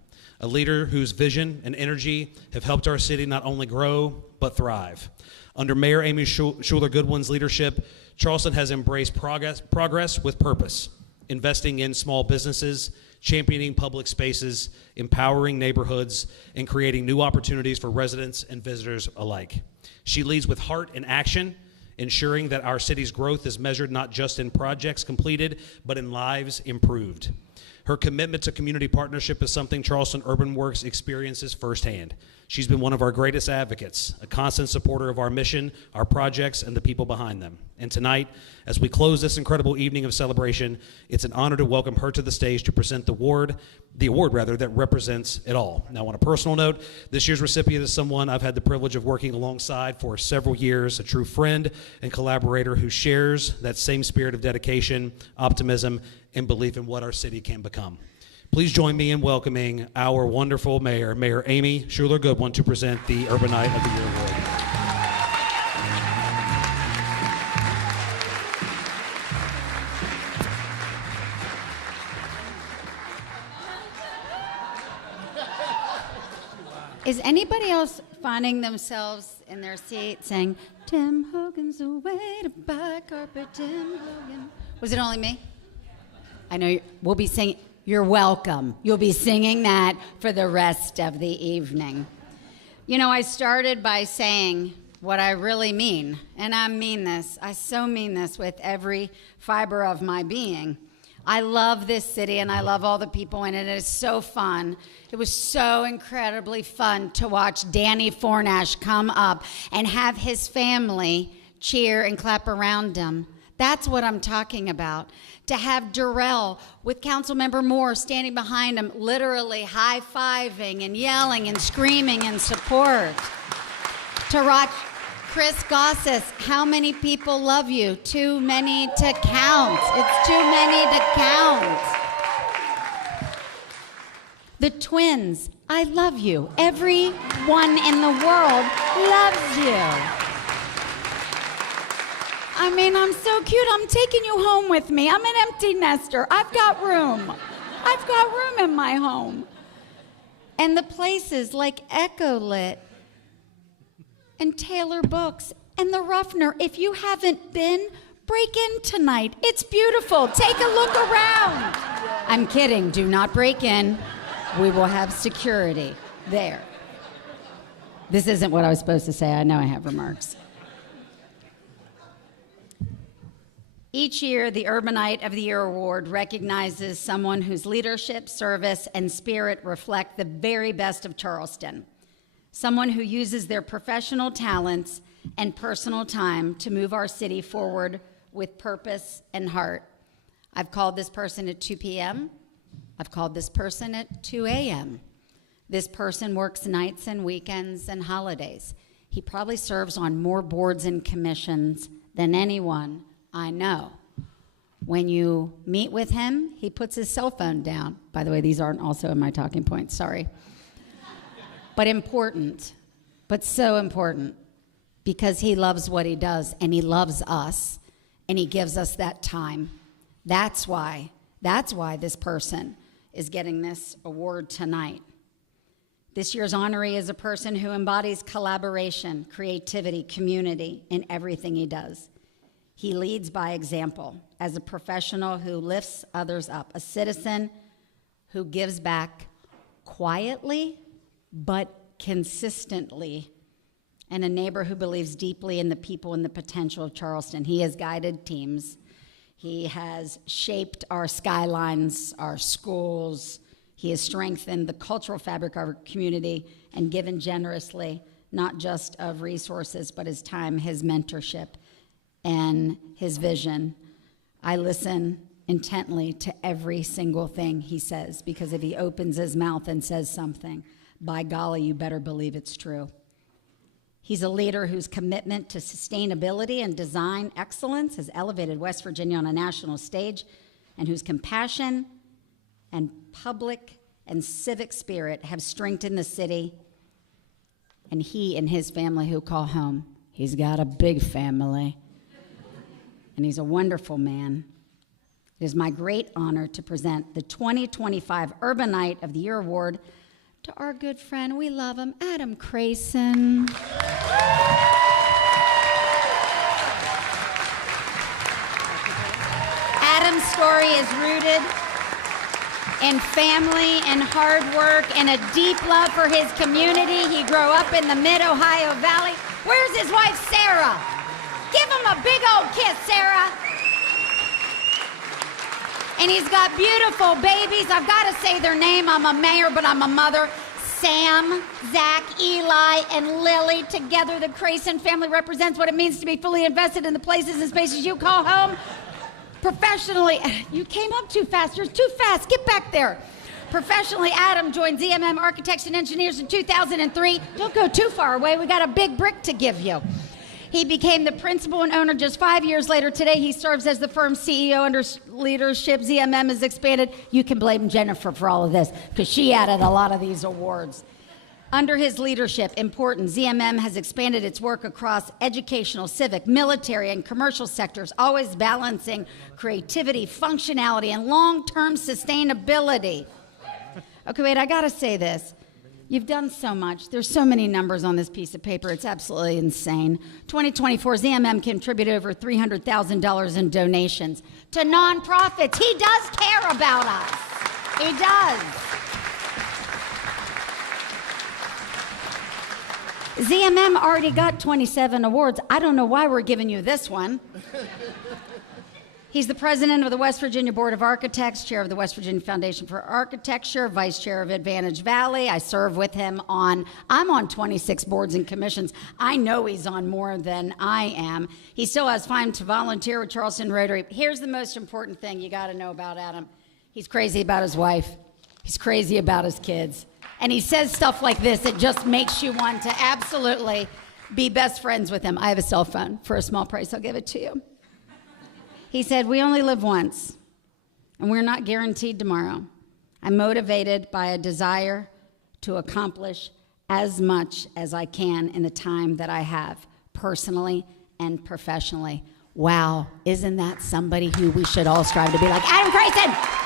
A leader whose vision and energy have helped our city not only grow, but thrive. Under Mayor Amy Schuler Goodwin's leadership, Charleston has embraced progress with purpose, investing in small businesses, championing public spaces, empowering neighborhoods, and creating new opportunities for residents and visitors alike. She leads with heart and action, ensuring that our city's growth is measured not just in projects completed, but in lives improved. Her commitment to community partnership is something Charleston Urban Works experiences firsthand. She's been one of our greatest advocates, a constant supporter of our mission, our projects, and the people behind them. And tonight, as we close this incredible evening of celebration, it's an honor to welcome her to the stage to present the award that represents it all. Now, on a personal note, this year's recipient is someone I've had the privilege of working alongside for several years, a true friend and collaborator who shares that same spirit of dedication, optimism, and belief in what our city can become. Please join me in welcoming our wonderful mayor, Mayor Amy Schuler Goodwin, to present the Urbanite of the Year Award. Is anybody else finding themselves in their seat saying, Tim Hogan's the way to buy carpet, Tim Hogan? Was it only me? I know we'll be singing. You're welcome. You'll be singing that for the rest of the evening. You know, I started by saying what I really mean, and I mean this. I so mean this with every fiber of my being. I love this city, and I love all the people in it. It is so fun. It was so incredibly fun to watch Danny Fornash come up and have his family cheer and clap around him. That's what I'm talking about. To have Durrell with Councilmember Moore standing behind him, literally high-fiving and yelling and screaming in support. To watch Chris Gossett, how many people love you? Too many to count. It's too many to count. The twins, I love you. Everyone in the world loves you. I mean, I'm so cute. I'm taking you home with me. I'm an empty nester. I've got room. I've got room in my home. And the places like Echo Lit and Taylor Books and the Ruffner, if you haven't been, break in tonight. It's beautiful. Take a look around. I'm kidding. Do not break in. We will have security there. This isn't what I was supposed to say. I know I have remarks. Each year, the Urbanite of the Year Award recognizes someone whose leadership, service, and spirit reflect the very best of Charleston. Someone who uses their professional talents and personal time to move our city forward with purpose and heart. I've called this person at 2 p.m. I've called this person at 2 a.m. This person works nights and weekends and holidays. He probably serves on more boards and commissions than anyone I know. When you meet with him, he puts his cell phone down. By the way, these aren't also in my talking points, sorry. But important, but so important, because he loves what he does, and he loves us, and he gives us that time. That's why this person is getting this award tonight. This year's honoree is a person who embodies collaboration, creativity, community in everything he does. He leads by example as a professional who lifts others up, a citizen who gives back quietly but consistently, and a neighbor who believes deeply in the people and the potential of Charleston. He has guided teams. He has shaped our skylines, our schools. He has strengthened the cultural fabric of our community and given generously, not just of resources, but his time, his mentorship, and his vision. I listen intently to every single thing he says, because if he opens his mouth and says something, by golly, you better believe it's true. He's a leader whose commitment to sustainability and design excellence has elevated West Virginia on a national stage, and whose compassion and public and civic spirit have strengthened the city. And he and his family who call home. He's got a big family, and he's a wonderful man. It is my great honor to present the 2025 Urbanite of the Year Award to our good friend, we love him, Adam Crayson. Adam's story is rooted in family and hard work and a deep love for his community. He grew up in the mid-Ohio Valley. Where's his wife, Sarah? Give him a big old kiss, Sarah. And he's got beautiful babies. I've got to say their name. I'm a mayor, but I'm a mother. Sam, Zach, Eli, and Lily. Together, the Crayson family represents what it means to be fully invested in the places and spaces you call home. Professionally, you came up too fast. You're too fast. Get back there. Professionally, Adam joined ZMM Architects and Engineers in 2003. Don't go too far away. We got a big brick to give you. He became the principal and owner just 5 years later. Today, he serves as the firm's CEO under leadership. ZMM has expanded. You can blame Jennifer for all of this, because she added a lot of these awards. Under his leadership, important, ZMM has expanded its work across educational, civic, military, and commercial sectors, always balancing creativity, functionality, and long-term sustainability. Okay, wait, I gotta say this. You've done so much. There's so many numbers on this piece of paper. It's absolutely insane. 2024, ZMM contributed over $300,000 in donations to nonprofits. He does care about us. He does. ZMM already got 27 awards. I don't know why we're giving you this one. He's the president of the West Virginia Board of Architects, chair of the West Virginia Foundation for Architecture, vice chair of Advantage Valley. I serve with him I'm on 26 boards and commissions. I know he's on more than I am. He still has time to volunteer with Charleston Rotary. Here's the most important thing you got to know about Adam. He's crazy about his wife. He's crazy about his kids. And he says stuff like this that just makes you want to absolutely be best friends with him. I have a cell phone. For a small price, I'll give it to you. He said, we only live once, and we're not guaranteed tomorrow. I'm motivated by a desire to accomplish as much as I can in the time that I have, personally and professionally. Wow, isn't that somebody who we should all strive to be like? Adam Crayson!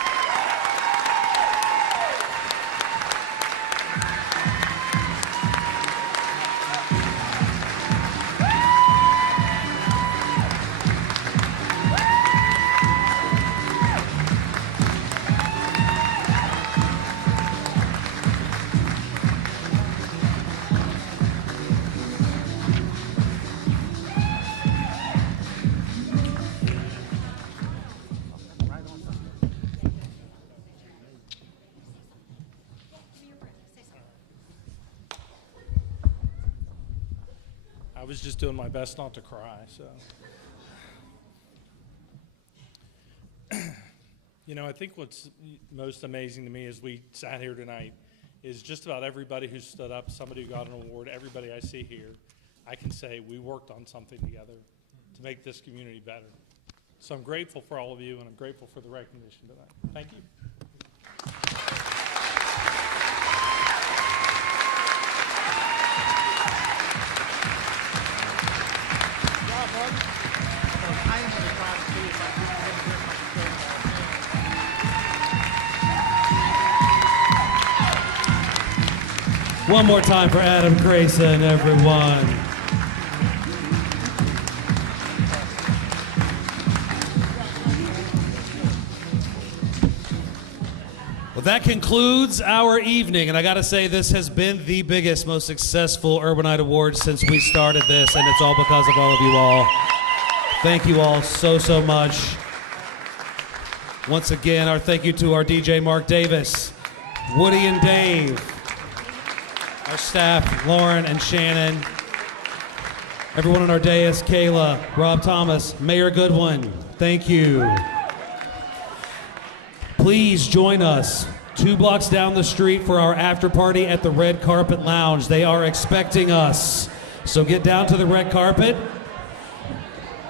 I was just doing my best not to cry, so. You know, I think what's most amazing to me as we sat here tonight is just about everybody who stood up, somebody who got an award, everybody I see here, I can say we worked on something together to make this community better. So I'm grateful for all of you, and I'm grateful for the recognition tonight. Thank you. One more time for Adam Crayson, everyone. Well, that concludes our evening, and I got to say this has been the biggest, most successful Urbanite Awards since we started this, and it's all because of all of you all. Thank you all so much. Once again, our thank you to our DJ Mark Davis, Woody and Dave, our staff, Lauren and Shannon, everyone on our dais, Kayla, Rob Thomas, Mayor Goodwin, thank you. Please join us 2 blocks down the street for our after party at the Red Carpet Lounge. They are expecting us. So get down to the red carpet.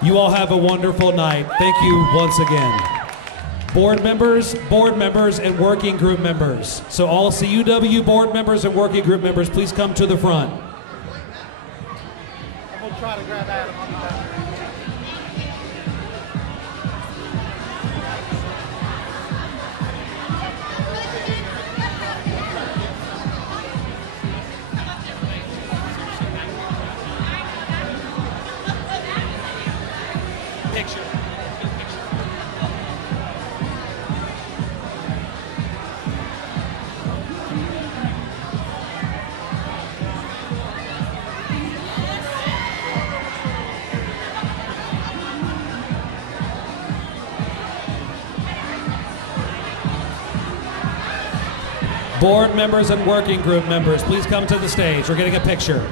You all have a wonderful night. Thank you once again. Board members, and working group members. So all CUW board members and working group members, please come to the front. I'm going to try to grab Adam. Board members and working group members, please come to the stage. We're getting a picture.